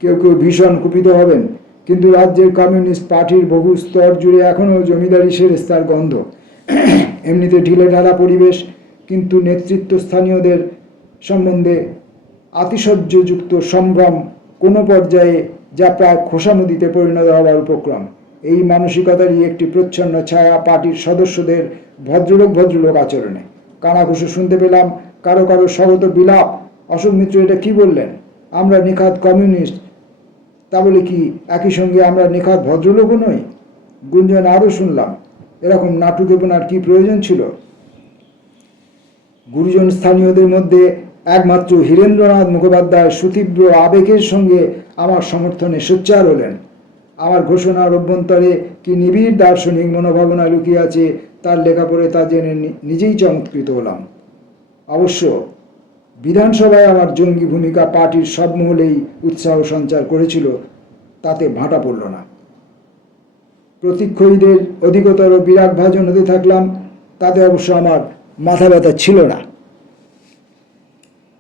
কেউ কেউ ভীষণ কুপিত হবেন, কিন্তু রাজ্যের কমিউনিস্ট পার্টির বহু স্তর জুড়ে এখনও জমিদারি সেরেস্তার গন্ধ। এমনিতে ঢিলে ঢালা পরিবেশ, কিন্তু নেতৃত্বস্থানীয়দের সম্বন্ধে আতিশয্যযুক্ত সম্ভ্রম কোনো পর্যায়ে যা প্রায় খোসামুদিতে পরিণত হওয়ার উপক্রম। এই মানসিকতারই একটি প্রচ্ছন্ন ছায়া পার্টির সদস্যদের ভদ্রলোক আচরণে। কানাঘুষো শুনতে পেলাম কারো কারো স্বগত বিলাপ, অশোক মিত্র এটা কি বললেন, আমরা নিখাত কমিউনিস্ট, তা বলে কি একই সঙ্গে আমরা নিখাত ভদ্রলোকও নই? গুঞ্জন আরও শুনলাম, এরকম নাটুকেপনার কি প্রয়োজন ছিল? গুরুজন স্থানীয়দের মধ্যে একমাত্র হীরেন্দ্রনাথ মুখোপাধ্যায় সুতীব্র আবেগের সঙ্গে আমার সমর্থনে সোচ্চার হলেন। আমার ঘোষণার অভ্যন্তরে কি নিবিড় দার্শনিক মনোভাবনা লুকিয়ে আছে তার লেখা পড়ে তা জেনে নিজেই চমৎকৃত হলাম। অবশ্য বিধানসভায় আমার জঙ্গি ভূমিকা পার্টির সব মহলেই উৎসাহ সঞ্চার করেছিল, তাতে ভাটা পড়ল না। প্রতীক্ষীদের অধিকতর বিরাগভাজন হতে থাকলাম, তাতে অবশ্য আমার মাথা ব্যথা ছিল না।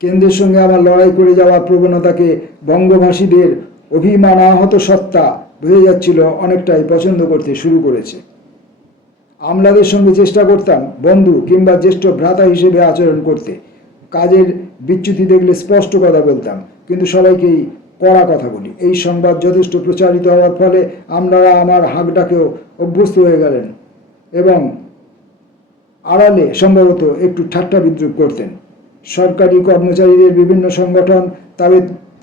কেন্দ্রের সঙ্গে আমার লড়াই করে যাওয়ার প্রবণতাকে বঙ্গভাষীদের অভিমানাহত সত্তা বোঝা যাচ্ছিল অনেকটাই পছন্দ করতে শুরু করেছে। আমলাদের সঙ্গে চেষ্টা করতাম বন্ধু কিংবা জ্যেষ্ঠ ভ্রাতা হিসেবে আচরণ করতে। কাজের বিচ্যুতি দেখলে স্পষ্ট কথা বলতাম, কিন্তু সবাইকেই কড়া কথা বলি। এই সংবাদ যথেষ্ট প্রচারিত হওয়ার ফলে আমলারা আমার হাঁক ডাকেও অভ্যস্ত হয়ে গেলেন এবং আড়ালে সম্ভবত একটু ঠাট্টা বিদ্রুপ করতেন। সরকারি কর্মচারীদের বিভিন্ন সংগঠন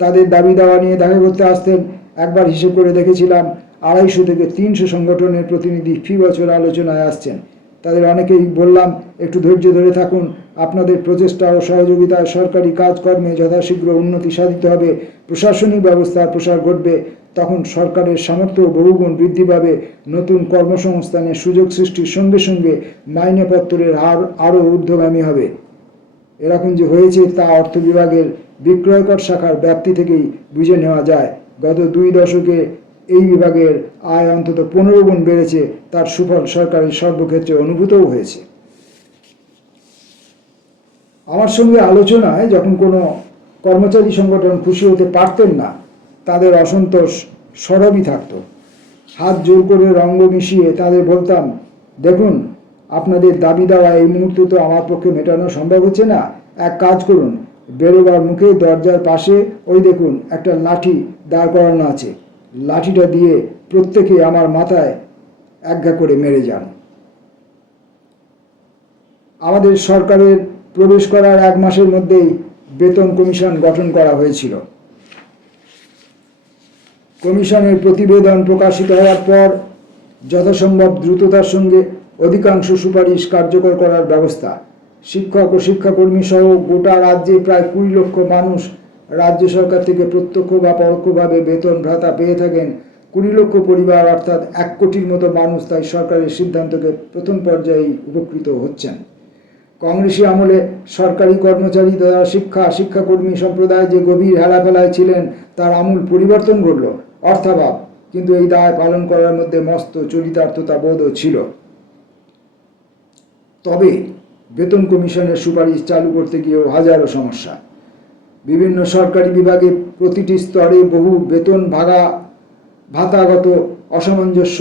তাদের দাবি দাওয়া নিয়ে দেখা করতে আসতেন। একবার হিসেব করে দেখেছিলাম 250 থেকে 300 সংগঠনের প্রতিনিধি ফি বছর আলোচনায় আসছেন। তাদের অনেকেই বললাম, একটু ধৈর্য ধরে থাকুন, আপনাদের প্রচেষ্টা ও সহযোগিতায় সরকারি কাজকর্মে যথাশীঘ্র উন্নতি সাধিত হবে, প্রশাসনিক ব্যবস্থার প্রসার ঘটবে, তখন সরকারের সামর্থ্য বহুগুণ বৃদ্ধি পাবে, নতুন কর্মসংস্থানের সুযোগ সৃষ্টির সঙ্গে সঙ্গে মাইনেপত্রের হার আরও ঊর্ধ্বগামী হবে। এরকম যে হয়েছে তা অর্থ বিভাগের বিক্রয়কর শাখার ব্যাপ্তি থেকেই বুঝে নেওয়া যায়। গত 2 দশকে এই বিভাগের আয় অন্তত 15 গুণ বেড়েছে, তার সুফল সরকারের সর্বক্ষেত্রে অনুভূতও হয়েছে। আমার সঙ্গে আলোচনায় যখন কোনো কর্মচারী সংগঠন খুশি হতে পারতেন না, তাদের অসন্তোষ সরবই থাকত। হাত জোর করে রঙ্গ মিশিয়ে তাদের বলতাম, দেখুন আপনাদের দাবি দেওয়া এই মুহূর্তে তো আমার পক্ষে মেটানো সম্ভব হচ্ছে না, এক কাজ করুন, বেরোবার মুখে দরজার পাশে ওই দেখুন একটা লাঠি দাঁড় করানো আছে, লাঠিটা দিয়ে প্রত্যেকে আমার মাথায় একঘা করে মেরে যান। আমাদের সরকারের প্রবেশ করার 1 মাসের মধ্যেই বেতন কমিশন গঠন করা হয়েছিল। কমিশনের প্রতিবেদন প্রকাশিত হওয়ার পর যথাসম্ভব দ্রুততার সঙ্গে অধিকাংশ সুপারিশ কার্যকর করার ব্যবস্থা। শিক্ষক ও শিক্ষাকর্মী সহ গোটা রাজ্যে প্রায় 20 লক্ষ মানুষ রাজ্য সরকার থেকে প্রত্যক্ষ বা পরোক্ষভাবে বেতন ভাতা পেয়ে থাকেন। 20 লক্ষ পরিবার অর্থাৎ 1 কোটির মতো মানুষ তাই সরকারের সিদ্ধান্তকে প্রথম পর্যায়ে উপকৃত হচ্ছেন। কংগ্রেসী আমলে সরকারি কর্মচারী তথা শিক্ষাকর্মী সম্প্রদায় যে গভীর হেলাফেলায় ছিলেন তার আমূল পরিবর্তন ঘটল। অর্থাভাব, কিন্তু এই দায় পালন করার মধ্যে মস্ত চরিতার্থতা বোধও ছিল। তবে বেতন কমিশনের সুপারিশ চালু করতে গিয়েও হাজারো সমস্যা। বিভিন্ন সরকারি বিভাগে প্রতিটি স্তরে বহু বেতন ভাতাগত অসামঞ্জস্য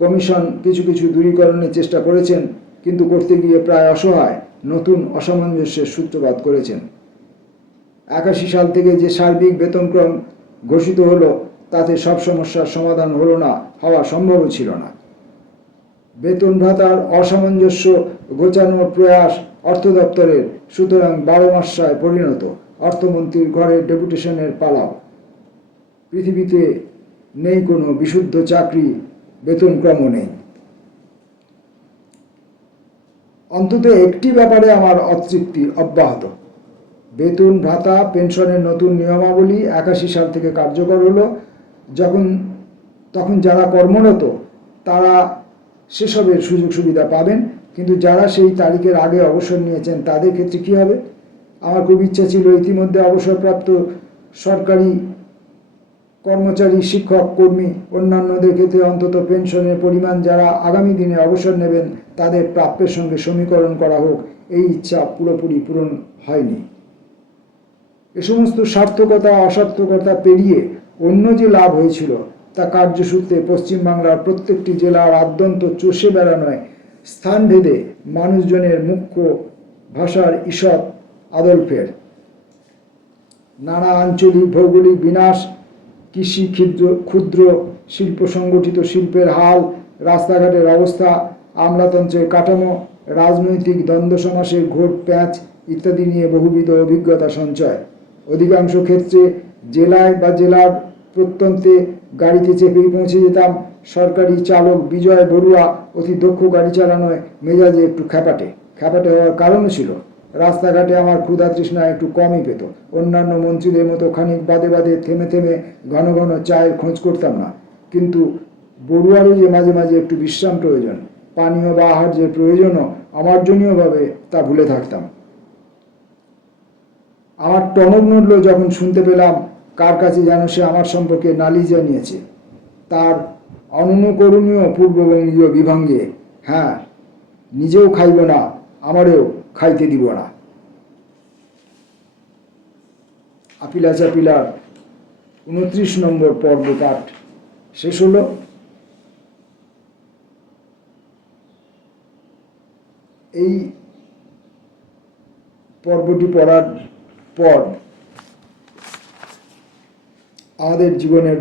কমিশন কিছু কিছু দূরীকরণের চেষ্টা করেছেন, কিন্তু করতে গিয়ে প্রায় অসহায় নতুন অসামঞ্জস্যের সূত্রপাত করেছেন। 81 সাল থেকে যে সার্বিক বেতনক্রম ঘোষিত হলো তাতে সব সমস্যার সমাধান হলো না, হওয়া সম্ভবও ছিল না। বেতন ভাতার অসামঞ্জস্য ঘোচানোর প্রয়াস অর্থ দপ্তরের, সুতরাং 12 মাসায় পরিণত। অর্থমন্ত্রীর ঘরে ডেপুটেশনের পালাও। পৃথিবীতে নেই কোনো বিশুদ্ধ চাকরি, বেতনক্রমও নেই। অন্তত একটি ব্যাপারে আমার অতৃপ্তি অব্যাহত। বেতন ভাতা পেনশনের নতুন নিয়মাবলী 81 সাল থেকে কার্যকর হলো। তখন যারা কর্মরত তারা সেসবের সুযোগ সুবিধা পাবেন, কিন্তু যারা সেই তারিখের আগে অবসর নিয়েছেন তাদের ক্ষেত্রে কী হবে? আমার খুব ইচ্ছা ছিল ইতিমধ্যে অবসরপ্রাপ্ত সরকারি কর্মচারী, শিক্ষক, কর্মী, অন্যান্যদের ক্ষেত্রে অন্তত পেনশনের পরিমাণ যারা আগামী দিনে অবসর নেবেন তাদের প্রাপ্যের সঙ্গে সমীকরণ করা হোক। এই ইচ্ছা পুরোপুরি পূরণ হয়নি। এ সমস্ত সার্থকতা অসার্থকতা পেরিয়ে অন্য যে লাভ হয়েছিল তা কার্যসূত্রে পশ্চিমবাংলার প্রত্যেকটি জেলার আদ্যন্ত চষে বেড়ানোয় স্থানভেদে মানুষজনের মুখ্য ভাষার ঈষৎ আদলফের, নানা আঞ্চলিক ভৌগোলিক বিনাশ, কৃষি, ক্ষুদ্র শিল্প, সংগঠিত শিল্পের হাল, রাস্তাঘাটের অবস্থা, আমলাতন্ত্রের কাঠামো, রাজনৈতিক দ্বন্দ্ব সমাসের ঘোর প্যাঁচ ইত্যাদি নিয়ে বহুবিধ অভিজ্ঞতা সঞ্চয়। অধিকাংশ ক্ষেত্রে জেলায় বা জেলার প্রত্যন্তে গাড়িতে চেপেই পৌঁছে যেতাম। সরকারি চালক বিজয় বড়ুয়া অতি দক্ষ গাড়ি চালানোয় মেজাজে একটু খ্যাপাটে হওয়ার কারণও ছিল রাস্তাঘাটে আমার ক্ষুধা তৃষ্ণা একটু কমই পেত। অন্যান্য মন্ত্রীদের মতো খানিক বাদে বাদে থেমে থেমে ঘন ঘন চায়ের খোঁজ করতাম না, কিন্তু বড়ুয়ারও যে মাঝে মাঝে একটু বিশ্রাম প্রয়োজন, পানীয় বা আহার্যের প্রয়োজনও অমার্জনীয়ভাবে তা ভুলে থাকতাম। আমার টনক নড়ল যখন শুনতে পেলাম কার কাছে যেন সে আমার সম্পর্কে নালিশ জানিয়েছে, তার অনুকরণীয় পূর্ববঙ্গীয় বিভঙ্গে, হ্যাঁ, নিজেও খাইব না, আমারেও খাইতে দিব না। আপিলা চাপিলার 29 নম্বর পর্ব পাঠ শেষ হলো। এই পর্বটি পড়ার পর আমাদের জীবনের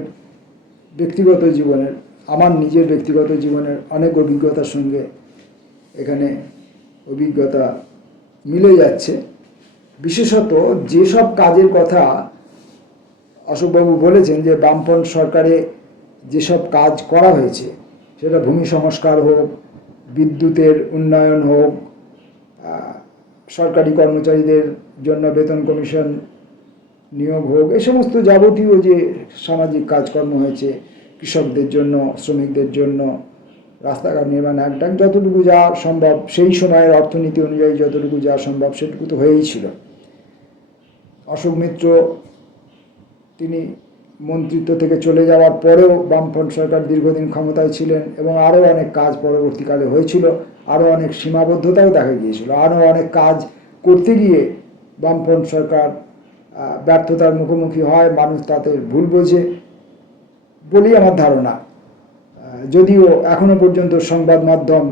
ব্যক্তিগত জীবনের, আমার নিজের ব্যক্তিগত জীবনের অনেক অভিজ্ঞতার সঙ্গে এখানে অভিজ্ঞতা মিলে যাচ্ছে। বিশেষত যেসব কাজের কথা অশোকবাবু বলেছেন যে বামপন্থ সরকারে যেসব কাজ করা হয়েছে, সেটা ভূমি সংস্কার হোক, বিদ্যুতের উন্নয়ন হোক, সরকারি কর্মচারীদের জন্য বেতন কমিশন নিয়োগ হোক, এই সমস্ত যাবতীয় যে সামাজিক কাজকর্ম হয়েছে, কৃষকদের জন্য, শ্রমিকদের জন্য রাস্তাঘাট নির্মাণ, একটা যতটুকু যা সম্ভব সেই সময়ের অর্থনীতি অনুযায়ী যতটুকু যা সম্ভব সেটুকু তো হয়েই ছিল। অশোক মিত্র তিনি মন্ত্রিত্ব থেকে চলে যাওয়ার পরেও বামফ্রন্ট সরকার দীর্ঘদিন ক্ষমতায় ছিলেন এবং আরও অনেক কাজ পরবর্তীকালে হয়েছিল, আরও অনেক সীমাবদ্ধতাও দেখা গিয়েছিল, আরও অনেক কাজ করতে গিয়ে বামফ্রন্ট সরকার ব্যর্থতার মুখোমুখি হয়, মানুষ তাদের ভুল বোঝে বলেই আমার ধারণা। যদিও এখনো পর্যন্ত সংবাদ মাধ্যম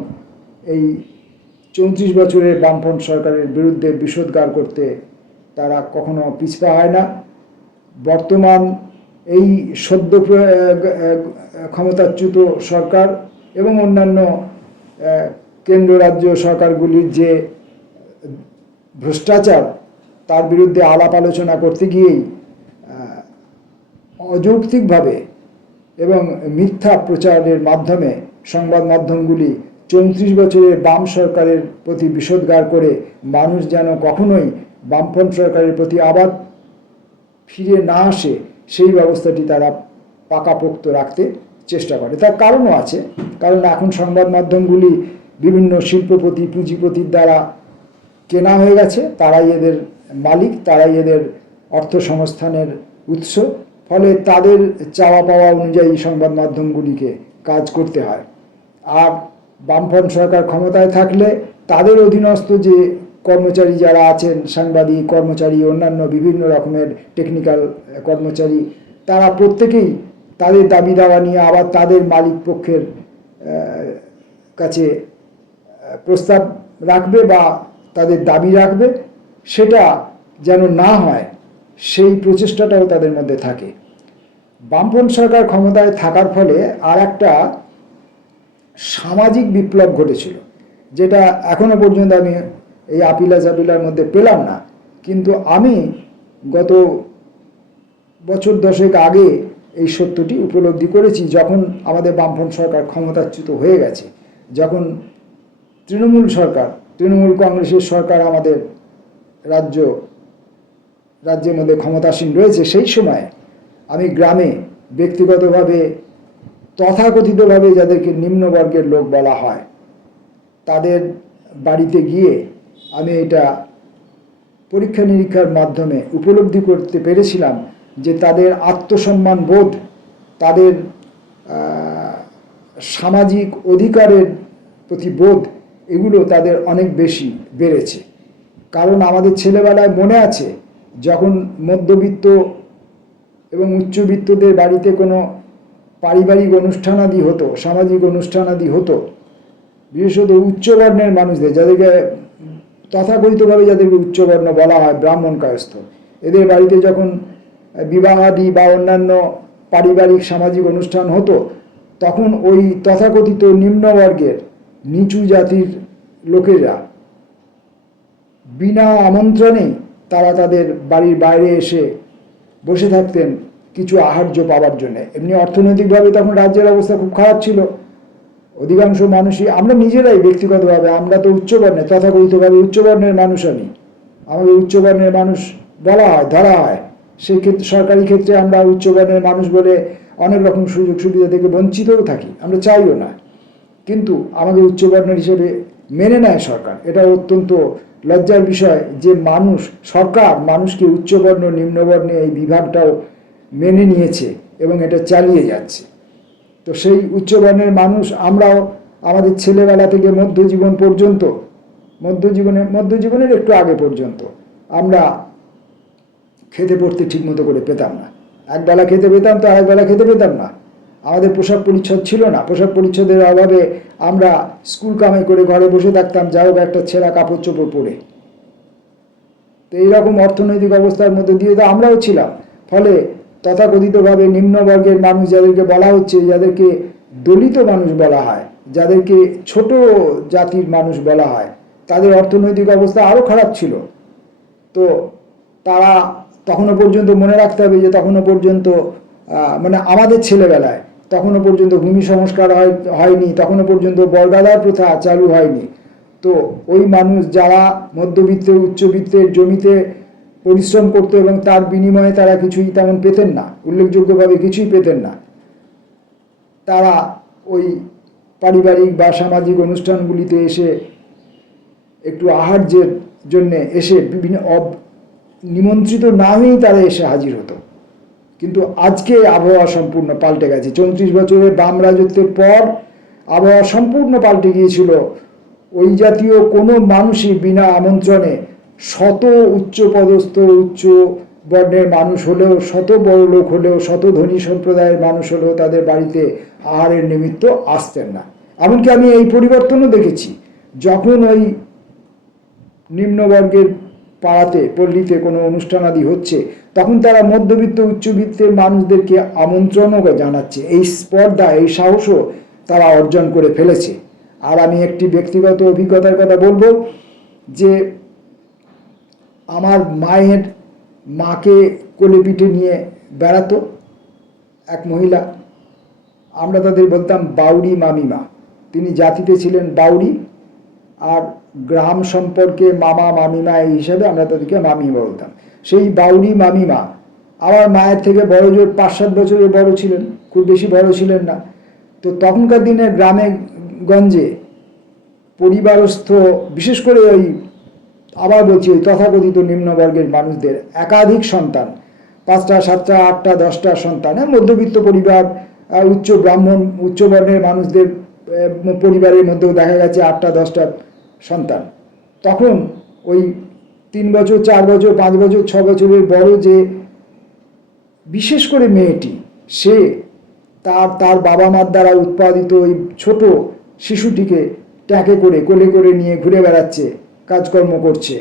এই 34 বছরের বামফ্রন্ট সরকারের বিরুদ্ধে বিষোদ্গার করতে তারা কখনো পিছপা হয় না। বর্তমান এই সদ্য ক্ষমতাচ্যুত সরকার এবং অন্যান্য কেন্দ্র রাজ্য সরকারগুলির যে ভ্রষ্টাচার, তার বিরুদ্ধে আলাপ আলোচনা করতে গিয়েই অযৌক্তিকভাবে এবং মিথ্যা প্রচারের মাধ্যমে সংবাদ মাধ্যমগুলি 34 বছরের বাম সরকারের প্রতি বিষোদ্গার করে মানুষ যেন কখনোই বামফ্রন্ট সরকারের প্রতি আবার ফিরে না আসে সেই ব্যবস্থাটি তারা পাকাপোক্ত রাখতে চেষ্টা করে। তার কারণও আছে, কারণ এখন সংবাদ মাধ্যমগুলি বিভিন্ন শিল্পপতি, পুঁজিপতির দ্বারা কেনা হয়ে গেছে, তারাই এদের মালিক, তারাই এদের অর্থ সংস্থানের উৎস, ফলে তাদের চাওয়া পাওয়া অনুযায়ী সংবাদ মাধ্যমগুলিকে কাজ করতে হয়। আর বামফ্রন্ট সরকার ক্ষমতায় থাকলে তাদের অধীনস্থ যে কর্মচারী যারা আছেন, সাংবাদিক কর্মচারী, অন্যান্য বিভিন্ন রকমের টেকনিক্যাল কর্মচারী, তারা প্রত্যেকেই তাদের দাবি দাওয়া নিয়ে আবার তাদের মালিক পক্ষের কাছে প্রস্তাব রাখবে বা তাদের দাবি রাখবে, সেটা যেন না হয় সেই প্রচেষ্টাটাও তাদের মধ্যে থাকে। বামফ্রন্ট সরকার ক্ষমতায় থাকার ফলে আর একটা সামাজিক বিপ্লব ঘটেছিল, যেটা এখনো পর্যন্ত আমি এই আপিলা জাপিলার মধ্যে পেলাম না, কিন্তু আমি গত বছর দশেক আগে এই সত্যটি উপলব্ধি করেছি। যখন আমাদের বামফ্রন্ট সরকার ক্ষমতাচ্যুত হয়ে গেছে, যখন তৃণমূল কংগ্রেসের সরকার আমাদের রাজ্যের মধ্যে ক্ষমতাসীন রয়েছে, সেই সময় আমি গ্রামে ব্যক্তিগতভাবে তথাকথিতভাবে যাদেরকে নিম্নবর্গের লোক বলা হয়, তাদের বাড়িতে গিয়ে আমি এটা পরীক্ষা নিরীক্ষার মাধ্যমে উপলব্ধি করতে পেরেছিলাম যে তাদের আত্মসম্মান বোধ, তাদের সামাজিক অধিকারের প্রতি বোধ, এগুলো তাদের অনেক বেশি বেড়েছে। কারণ আমাদের ছেলেবেলায় মনে আছে, যখন মধ্যবিত্ত এবং উচ্চবিত্তদের বাড়িতে কোনো পারিবারিক অনুষ্ঠানাদি হতো, সামাজিক অনুষ্ঠানাদি হতো, বিশেষত উচ্চবর্ণের মানুষদের, যাদেরকে তথাকথিতভাবে যাদেরকে উচ্চবর্ণ বলা হয়, ব্রাহ্মণ কায়স্থ, এদের বাড়িতে যখন বিবাহাদি বা অন্যান্য পারিবারিক সামাজিক অনুষ্ঠান হতো, তখন ওই তথাকথিত নিম্নবর্গের নিচু জাতির লোকেরা বিনা আমন্ত্রণেই তারা তাদের বাড়ির বাইরে এসে বসে থাকতেন কিছু আহার্য পাওয়ার জন্য। এমনি অর্থনৈতিকভাবে তখন রাজ্যের অবস্থা খুব খারাপ ছিল। অধিকাংশ মানুষই, আমরা নিজেরাই ব্যক্তিগতভাবে, আমরা তো উচ্চবর্ণের, তথাকথিতভাবে উচ্চবর্ণের মানুষ, আমাদের উচ্চবর্ণের মানুষ বলা হয়, ধরা হয়। সেই ক্ষেত্রে সরকারি ক্ষেত্রে আমরা উচ্চবর্ণের মানুষ বলে অনেক রকম সুযোগ সুবিধা থেকে বঞ্চিতও থাকি, আমরা চাইও না, কিন্তু আমাদের উচ্চবর্ণের হিসেবে মেনে নেয় সরকার। এটা অত্যন্ত লজ্জার বিষয় যে সরকার মানুষকে উচ্চবর্ণ নিম্নবর্ণে এই বিভাগটাও মেনে নিয়েছে এবং এটা চালিয়ে যাচ্ছে। তো সেই উচ্চবর্ণের মানুষ আমরাও আমাদের ছেলেবেলা থেকে মধ্যজীবনের একটু আগে পর্যন্ত আমরা খেতে পড়তে ঠিকমতো করে পেতাম না। একবেলা খেতে পেতাম তো আরেকবেলা খেতে পেতাম না। আমাদের পোশাক পরিচ্ছদ ছিল না, পোশাক পরিচ্ছদের অভাবে আমরা স্কুল কামাই করে ঘরে বসে থাকতাম, যা হোক একটা ছেঁড়া কাপড় চোপড় পরে। তো এইরকম অর্থনৈতিক অবস্থার মধ্যে দিয়ে তো আমরাও ছিলাম। ফলে তথাকথিতভাবে নিম্নবর্গের মানুষ যাদেরকে বলা হচ্ছে, যাদেরকে দলিত মানুষ বলা হয়, যাদেরকে ছোট জাতির মানুষ বলা হয়, তাদের অর্থনৈতিক অবস্থা আরও খারাপ ছিল। তো তারা তখনও পর্যন্ত, মনে রাখতে হবে যে তখনও পর্যন্ত মানে আমাদের ছেলেবেলায় তখনও পর্যন্ত ভূমি সংস্কার হয়নি, তখনও পর্যন্ত বর্গাদার প্রথা চালু হয়নি। তো ওই মানুষ যারা মধ্যবিত্তের উচ্চবিত্তের জমিতে পরিশ্রম করতো এবং তার বিনিময়ে তারা কিছুই তেমন পেতেন না, উল্লেখযোগ্যভাবে কিছুই পেতেন না, তারা ওই পারিবারিক বা সামাজিক অনুষ্ঠানগুলিতে এসে একটু আহার্যের জন্যে এসে বিভিন্ন নিমন্ত্রিত না হয়েই তারা এসে হাজির হতো। কিন্তু আজকে আবহাওয়া সম্পূর্ণ পাল্টে গেছে। 34 বছরের বাম রাজত্বের পর আবহাওয়া সম্পূর্ণ পাল্টে গিয়েছিল। ওই জাতীয় কোনো মানুষই বিনা আমন্ত্রণে, শত উচ্চপদস্থ উচ্চ বর্ণের মানুষ হলেও, শত বড় লোক হলেও, শত ধনী সম্প্রদায়ের মানুষ হলেও তাদের বাড়িতে আহারের নিমিত্ত আসতেন না। এমনকি আমি এই পরিবর্তনও দেখেছি, যখন ওই নিম্নবর্গের পাড়াতে পল্লীতে কোনো অনুষ্ঠান আদি হচ্ছে, তখন তারা মধ্যবিত্ত উচ্চবিত্তের মানুষদেরকে আমন্ত্রণও জানাচ্ছে। এই স্পর্ধা, এই সাহসও তারা অর্জন করে ফেলেছে। আর আমি একটি ব্যক্তিগত অভিজ্ঞতার কথা বলবো, যে আমার মাকে কোলে পিঠে নিয়ে বেড়াতো এক মহিলা, আমরা তাদের বলতাম বাউরি মামিমা। তিনি জাতিতে ছিলেন বাউরি, আর গ্রাম সম্পর্কে মামা মামিমা এই হিসাবে আমরা তাদেরকে মামিমা বলতাম। সেই বাউরি মামিমা আমার মায়ের থেকে বড় জোর 5-7 বছরের বড় ছিলেন, খুব বেশি বড় ছিলেন না। তো তখনকার দিনে গ্রামে গঞ্জে পরিবারস্থ, বিশেষ করে ওই আবার বলছি ওই তথাকথিত নিম্নবর্গের মানুষদের একাধিক সন্তান, 5টা 7টা 8টা 10টা সন্তান, মধ্যবিত্ত পরিবার, উচ্চ ব্রাহ্মণ উচ্চবর্ণের মানুষদের পরিবারের মধ্যেও দেখা গেছে 8টা 10টা সন্তান। তখন ওই 3 বছর 4 বছর 5 বছর 6 বছরের বড় যে বিশেষ করে মেয়েটি, সে তার বাবা মার দ্বারা উৎপাদিত ওই ছোট শিশুটিকে ট্যাঁকে করে কোলে করে নিয়ে ঘুরে বেড়াচ্ছে, কাজকর্ম করছে,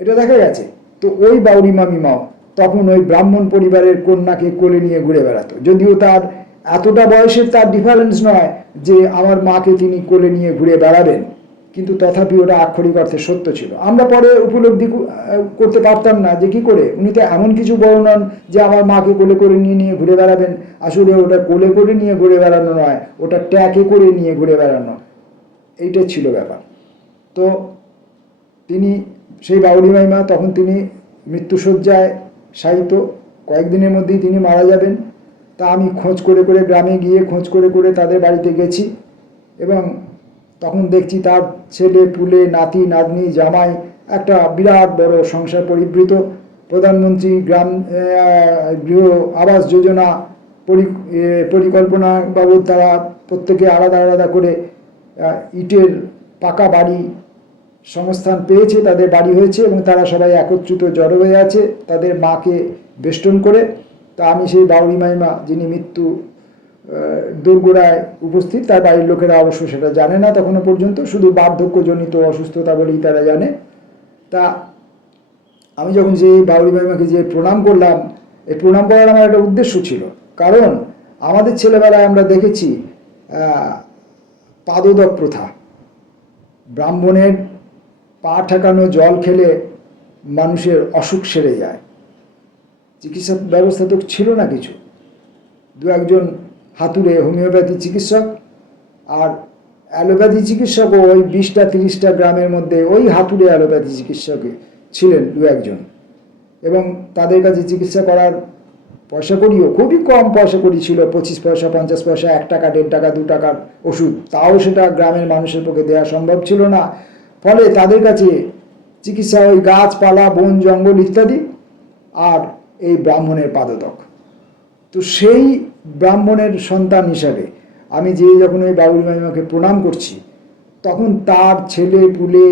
এটা দেখা গেছে। তো ওই বাউরি মামিমাও তখন ওই ব্রাহ্মণ পরিবারের কন্যাকে কোলে নিয়ে ঘুরে বেড়াতো। যদিও তার এতটা বয়সের তার ডিফারেন্স নয় যে আমার মাকে তিনি কোলে নিয়ে ঘুরে বেড়াবেন, কিন্তু তথাপি ওটা আক্ষরিক অর্থে সত্য ছিল। আমরা পরে উপলব্ধি করতে পারতাম না যে কি করে উনি তো এমন কিছু বর্ণন যে আমার মাকে কোলে করে নিয়ে ঘুরে বেড়াবেন। আসলে ওটা কোলে করে নিয়ে ঘুরে বেড়ানো নয়, ওটা ট্যাকে করে নিয়ে ঘুরে বেড়ানো, এইটা ছিল ব্যাপার। তো তিনি, সেই বাউরি মাইমা, তখন তিনি মৃত্যুশয্যায় শায়িত, কয়েকদিনের মধ্যেই তিনি মারা যাবেন। তা আমি খোঁজ করে করে, গ্রামে গিয়ে খোঁজ করে করে তাদের বাড়িতে গেছি এবং তখন দেখছি তার ছেলে পুলে নাতি নাতনি জামাই একটা বিরাট বড় সংসার পরিবৃত। প্রধানমন্ত্রী গৃহ আবাস যোজনা পরিকল্পনা বাবদ তারা প্রত্যেকে আলাদা আলাদা করে ইটের পাকা বাড়ি সংস্থান পেয়েছে, তাদের বাড়ি হয়েছে এবং তারা সবাই একত্রিত জড়ো হয়ে আছে তাদের মাকে বেষ্টন করে। তা আমি সেই বাউরি মাইমা যিনি মৃত্যু দোরগোড়ায় উপস্থিত, তার বাড়ির লোকেরা অবশ্য সেটা জানে না তখনও পর্যন্ত, শুধু বার্ধক্যজনিত অসুস্থতা বলেই তারা জানে। তা আমি যখন যে বাউরি মাইমাকে যে প্রণাম করলাম, এই প্রণাম করার আমার একটা উদ্দেশ্য ছিল। কারণ আমাদের ছেলেবেলায় আমরা দেখেছি পাদোদক প্রথা, ব্রাহ্মণের পা ঠেকানো জল খেলে মানুষের অসুখ সেরে যায়। চিকিৎসা ব্যবস্থা তো ছিল না কিছু, দু একজন হাতুড়ে হোমিওপ্যাথি চিকিৎসক আর অ্যালোপ্যাথি চিকিৎসকও ওই 20-30টা গ্রামের মধ্যে ওই হাতুড়ে অ্যালোপ্যাথি চিকিৎসক ছিলেন দু একজন, এবং তাদের কাছে চিকিৎসা করার পয়সা করিও খুবই কম পয়সা করি ছিল, 25 পয়সা 50 পয়সা, 1 টাকা 1.5 টাকা 2 টাকার ওষুধ, তাও সেটা গ্রামের মানুষের পক্ষে দেওয়া সম্ভব ছিল না। ফলে তাদের কাছে চিকিৎসা ওই গাছপালা বন জঙ্গল ইত্যাদি আর এই ব্রাহ্মণের পাদতক। তো সেই ব্রাহ্মণের সন্তান হিসাবে আমি যখন ওই বাউরি মাইমাকে প্রণাম করছি, তখন তার ছেলে পুলে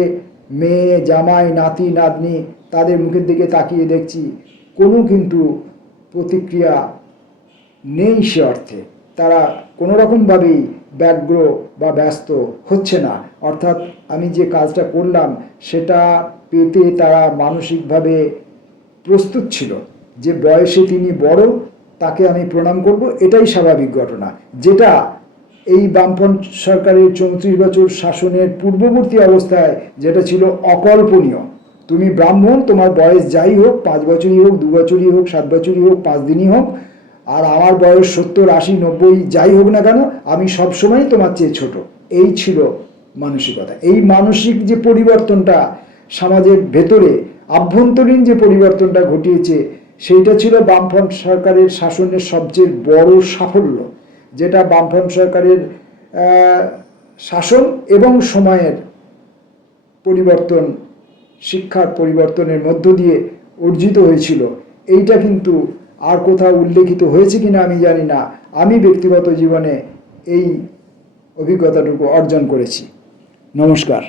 মেয়ে জামাই নাতি নাতনি তাদের মুখের দিকে তাকিয়ে দেখছি কোনো কিন্তু প্রতিক্রিয়া নেই সে অর্থে। তারা কোনো রকমভাবেই ব্যগ্র বা ব্যস্ত হচ্ছে না, অর্থাৎ আমি যে কাজটা করলাম সেটা পেতে তারা মানসিকভাবে প্রস্তুত ছিল। যে বয়সে তিনি বড়, তাকে আমি প্রণাম করব, এটাই স্বাভাবিক ঘটনা, যেটা এই বামফ্রন্ট সরকারের 34 বছর শাসনের পূর্ববর্তী অবস্থায় যেটা ছিল অকল্পনীয়। তুমি ব্রাহ্মণ, তোমার বয়স যাই হোক, 5 বছরই হোক, 2 বছরই হোক, 7 বছরই হোক, 5 দিনই হোক, আর আমার বয়স 70, 80, 90 যাই হোক না কেন, আমি সবসময় তোমার চেয়ে ছোট। এই ছিল মানসিকতা। এই মানসিক যে পরিবর্তনটা সমাজের ভেতরে আভ্যন্তরীণ যে পরিবর্তনটা ঘটিয়েছে, সেইটা ছিল বামফ্রন্ট সরকারের শাসনের সবচেয়ে বড় সাফল্য, যেটা বামফ্রন্ট সরকারের শাসন এবং সময়ের পরিবর্তন, শিক্ষার পরিবর্তনের মধ্য দিয়ে অর্জিত হয়েছিল। এইটা কিন্তু আর কোথাও উল্লেখিত হয়েছে কিনা আমি জানি না। আমি ব্যক্তিগত জীবনে এই অভিজ্ঞতাটুকু অর্জন করেছি। নমস্কার।